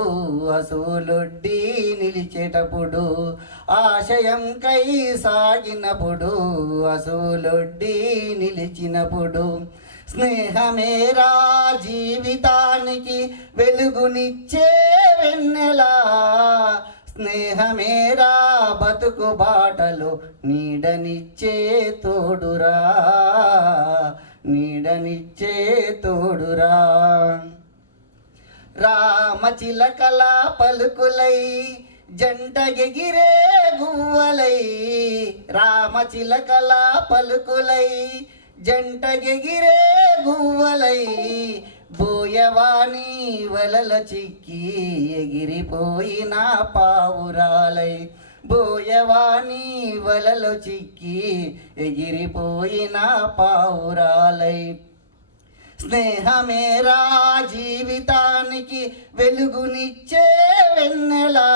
అసూలొడ్డి నిలిచేటప్పుడు ఆశయంకై సాగినప్పుడు అసూలొడ్డి నిలిచినప్పుడు స్నేహమేరా జీవితానికి వెలుగునిచ్చే వెన్నెలా స్నేహమేరా బతుకు బాటలో నీడనిచ్చే తోడురా నీడనిచ్చే తోడురా రామచిలకల పలుకులై జంట ఎగిరే గువ్వలై రామచిలకల పలుకులై జంట ఎగిరే గువ్వలై బోయవాణి వలల చిక్కి ఎగిరిపోయిన పావురాలై బోయవాణి వలలో చిక్కి ఎగిరిపోయిన పావురాలై స్నేహమేరా జీవితానికి వెలుగునిచ్చే వెన్నెలా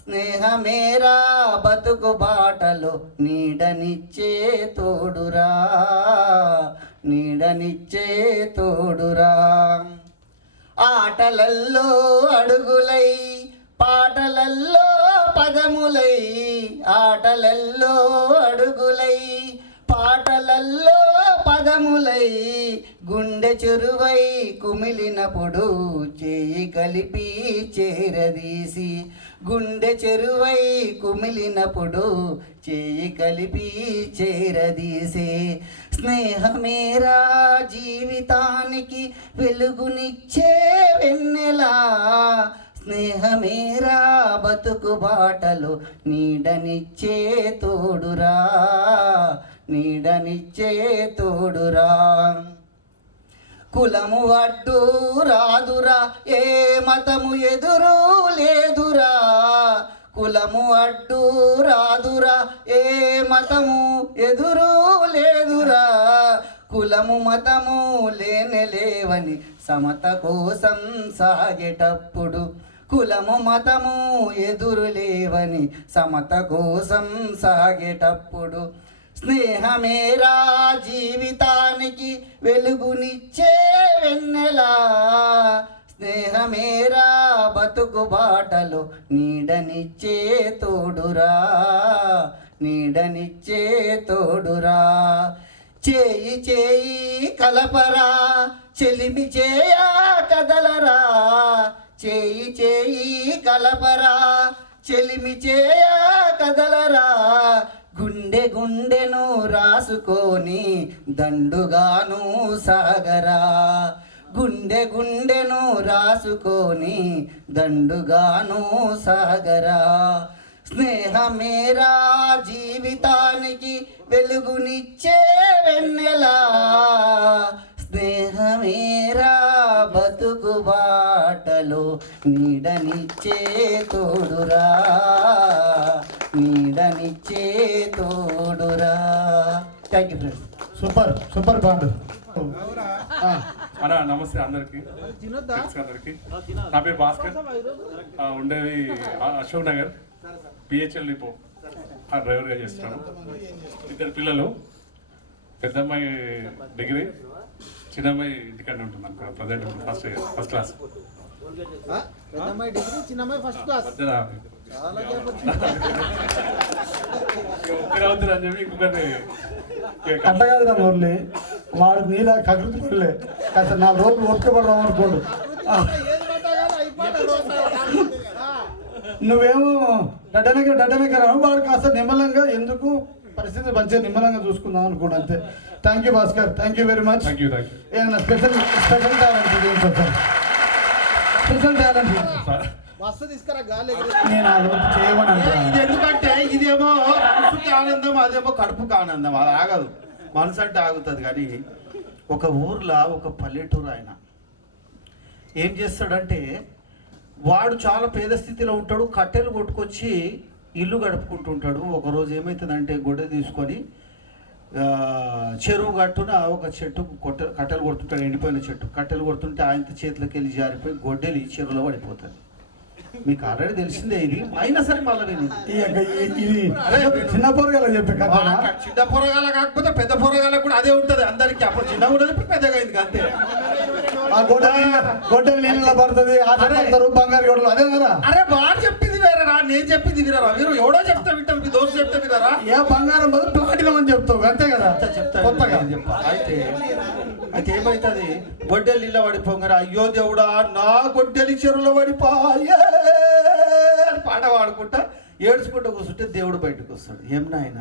స్నేహమేరా బతుకు బాటలో నీడనిచ్చే తోడురా నీడనిచ్చే తోడురా ఆటలల్లో అడుగులై పాటలల్లో పదములై ఆటలల్లో అడుగులై పాటలల్లో పదములై గుండె చెరువై కుమిలినప్పుడు చేయి కలిపి చేరదీసి గుండె చెరువై కుమిలినప్పుడు చేయి కలిపి చేరదీసి స్నేహమేరా జీవితానికి వెలుగునిచ్చే వెన్నెలా స్నేహమేరా బతుకు బాటలో నీడనిచ్చే తోడురా నీడనిచ్చే తోడురా కులము అడ్డు రాదురా ఏ మతము ఎదురు లేదురా కులము అడ్డు రాదురా ఏ మతము ఎదురు లేదురా కులము మతము లేవని సమత కోసం సాగేటప్పుడు కులము మతము ఎదురు లేవని సమత కోసం సాగేటప్పుడు స్నేహమేరా జీవితానికి వెలుగునిచ్చే వెన్నెలా స్నేహమేరా బతుకు బాటలో నీడనిచ్చే తోడురా నీడనిచ్చే తోడురా చేయి చేయి కలపరా చెలిమి చేయా కదలరా చేయి చేయి కలపరా చెలిమి చేయా కదలరా గుండె గుండెను రాసుకొని దండుగాను సాగరా గుండె గుండెను రాసుకొని దండుగాను సాగరా స్నేహమేరా జీవితానికి వెలుగునిచ్చే వెన్నెలా స్నేహమేరా బతుకు బాటలో నీడనిచ్చే తోడురా నీడనిచ్చే తోడురా thank you friends super super బాండు అన్న నమస్తే అందరికి అందరికి నా పేరు భాస్కర్ ఉండేది అశోక్ నగర్ పిహెచ్ఎల్ డిపో డ్రైవర్గా చేస్తున్నాను ఇద్దరు పిల్లలు పెద్దమ్మాయి డిగ్రీ చిన్నమ్మాయి ఇంటికాడే ఉంటుంది అనుకో ప్రజెంట్ ఫస్ట్ క్లాస్ పెద్దమ్మాయి డిగ్రీ చిన్నమ్మాయి ఫస్ట్ క్లాస్ అవుతుంది అని చెప్పి ఇంకొకటి అట్లా కాదురా మురళి వాడు నీలా కకృతి పడలే కాస్త 4 రోజులు ఓపికపడదాం అనుకోడు నువ్వేమో డడ్డమే కదా వాడు కాస్త నిమ్మలంగా ఎందుకు పరిస్థితి మంచిగా నిమ్మలంగా చూసుకుందాం అనుకోండి అంతే thank you Bhaskar thank you very much ఏదైనా స్పెషల్ టాలెంట్ స్పెషల్ టాలెంట్ బస్సు తీసుకురా గాలి నేను ఆలోచన చేయమని ఇది ఎందుకంటే ఇదేమో మనసుకి ఆనందం అదేమో కడుపుకి ఆనందం అది ఆగదు మనసు అంటే ఆగుతుంది కానీ ఒక ఊర్లో ఒక పల్లెటూరు ఆయన ఏం చేస్తాడంటే వాడు చాలా పేద స్థితిలో ఉంటాడు కట్టెలు కొట్టుకొచ్చి ఇల్లు గడుపుకుంటుంటాడు ఒకరోజు ఏమవుతుందంటే గొడ్డ తీసుకొని చెరువు గట్టున ఒక చెట్టు కట్టెలు కొడుతుంటాడు ఎండిపోయిన చెట్టు కట్టెలు కొడుతుంటే ఆయన చేతిలోకి వెళ్ళి జారిపోయి గొడ్డెలి చెరువులో పడిపోతుంది మీకు ఆల్రెడీ తెలిసిందే ఇది అయినా సరే మళ్ళీ ఇది చిన్న పొరగాల చెప్పే చిన్న పొరగాల కాకపోతే పెద్ద పొరగాల కూడా అదే ఉంటుంది అందరికీ అప్పుడు చిన్నగా ఉండదు ఇప్పుడు పెద్దగా అయింది అంతే ఆ గొడ్డలి నీళ్ళ పడుతుంది ఆట పడతారు బంగారు గొడ్డలు అదే కదా. అరే వాడు చెప్పింది వేరేరా, నేను చెప్పింది వినరా? మీరు ఎవడో చెప్తా వింటారు, మీ దోస్తు చెప్తే వినరా? ఏ బంగారం బదులు ప్లాటినం అని చెప్తావు అంతే కదా. చెప్తా కొత్తగా చెప్పా. అయితే ఏమైతుంది, గొడ్డెలు నీళ్ళ పడిపోగానే అయ్యో దేవుడా నా గొడ్డలి చెరువులో పడిపోయే అని పాట పాడుకుంటా ఏడ్చుకుంటూ కూర్చుంటే దేవుడు బయటకు వస్తాడు. ఏం నాయన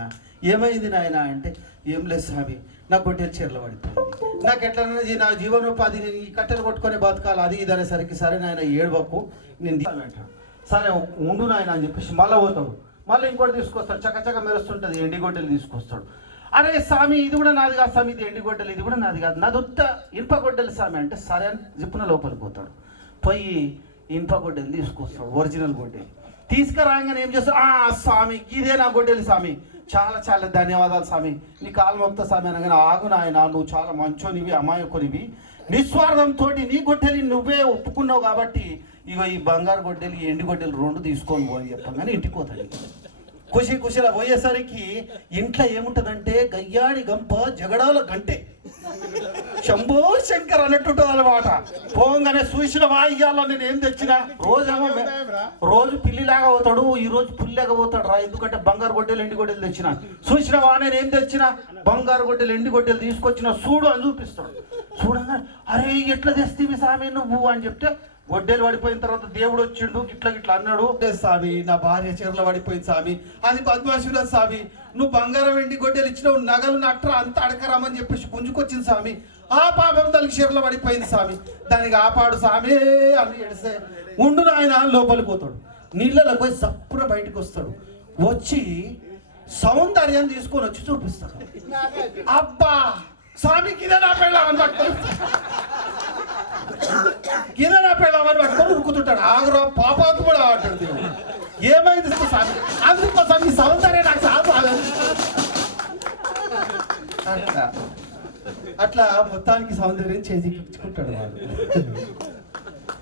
ఏమైంది నాయన అంటే, ఏం లేదు స్వామి నా గొడ్డలి చెరువులో పడిపోయింది, నాకు ఎట్లన్నా నా జీవనోపాధి ఈ కట్టెలు కొట్టుకొని బతకాలి అది ఇది అనేసరికి సరే నాయన ఏడవకు నేను అంటాను. సరే ఉండు నాయన అని చెప్పేసి మళ్ళీ పోతాడు. మళ్ళీ ఇంకోటి తీసుకొస్తాడు, చక్కచక్క మెరుస్తుంటుంది ఎండి గొడ్డలు తీసుకొస్తాడు. అరే స్వామి ఇది కూడా నాది కాదు స్వామి, ఇది ఎండి గొడ్డలు ఇది కూడా నాది కాదు, నాది ఉత్త ఇనుప గొడ్డలు స్వామి అంటే సరే అని జిప్పున లోపలికి పోతాడు. పోయి ఇనుప గొడ్డలు తీసుకొస్తాడు, ఒరిజినల్ గొడ్డలి తీసుకురాగానే ఏం చేస్తాడు, స్వామి ఇదే నా గొడ్డలి స్వామి, చాలా చాలా ధన్యవాదాలు స్వామి, నీ కాలు మొక్త స్వామి అనగానే ఆగు నాయన నువ్వు చాలా మంచోనివి అమాయకునివి, నిస్వార్థంతో నీ గొడ్డలి నువ్వే ఒప్పుకున్నావు కాబట్టి ఇగో ఈ బంగారు గొడ్డలి ఎండి గొడ్డలి రెండు తీసుకొని పోని చెప్పగానే ఇంటికి పోతాడు. ఖుషిలా పోయేసరికి ఇంట్లో ఏముంటుందంటే గయ్యాడి గంప జగడాల గంటే శంభో శంకర్ అన్నట్టుంటుంది అనమాట. పోగానే చూసిన వాయిగాల్లో నేను ఏం తెచ్చినా రోజు పిల్లిలాగా పోతాడు, ఈ రోజు పుల్లిలాగా పోతాడు రా, ఎందుకంటే బంగారు గొడ్డలు ఎండి గొడ్డలు తెచ్చిన. చూసినవా నేను ఏం తెచ్చినా, బంగారు గొడ్డలు ఎండి గొడ్డలు తీసుకొచ్చిన చూడు అని చూపిస్తాడు. చూడగా అరే ఎట్లా తెస్తేవి సామి నువ్వు అని చెప్తే, గొడ్డలు పడిపోయిన తర్వాత దేవుడు వచ్చిండు గిట్లా అన్నాడు, స్వామి నా భార్య చీరలో పడిపోయింది స్వామి, అది బద్మాషుడు స్వామి, నువ్వు బంగారం వెండి గొడ్డలు ఇచ్చినావు నగలు నట్ర అంత అడకరామని చెప్పేసి గుంజుకొచ్చింది స్వామి, ఆ పాపం తల్లి చీరలో పడిపోయింది స్వామి, దానికి ఆపాడు స్వామి అని ఎడిస్తే ఉండు నాయన లోపలికి పోతాడు. నీళ్ళలో పోయి సప్పున బయటకు వస్తాడు. వచ్చి సౌందర్యాన్ని తీసుకొని వచ్చి చూపిస్తాడు. అబ్బా స్వామికి ఇదే నా పెళ్ళామని పట్టుకొని ఉరుకుతుంటాడు. ఆగురా పాపాతు కూడా ఆటాడు దేవుడు. ఏమైంది స్వామి, అందుకోసం ఈ సౌందర్యం నాకు చాలా అట్లా మొత్తానికి సౌందర్యం చేజిక్కించుకుంటాడు వాడు.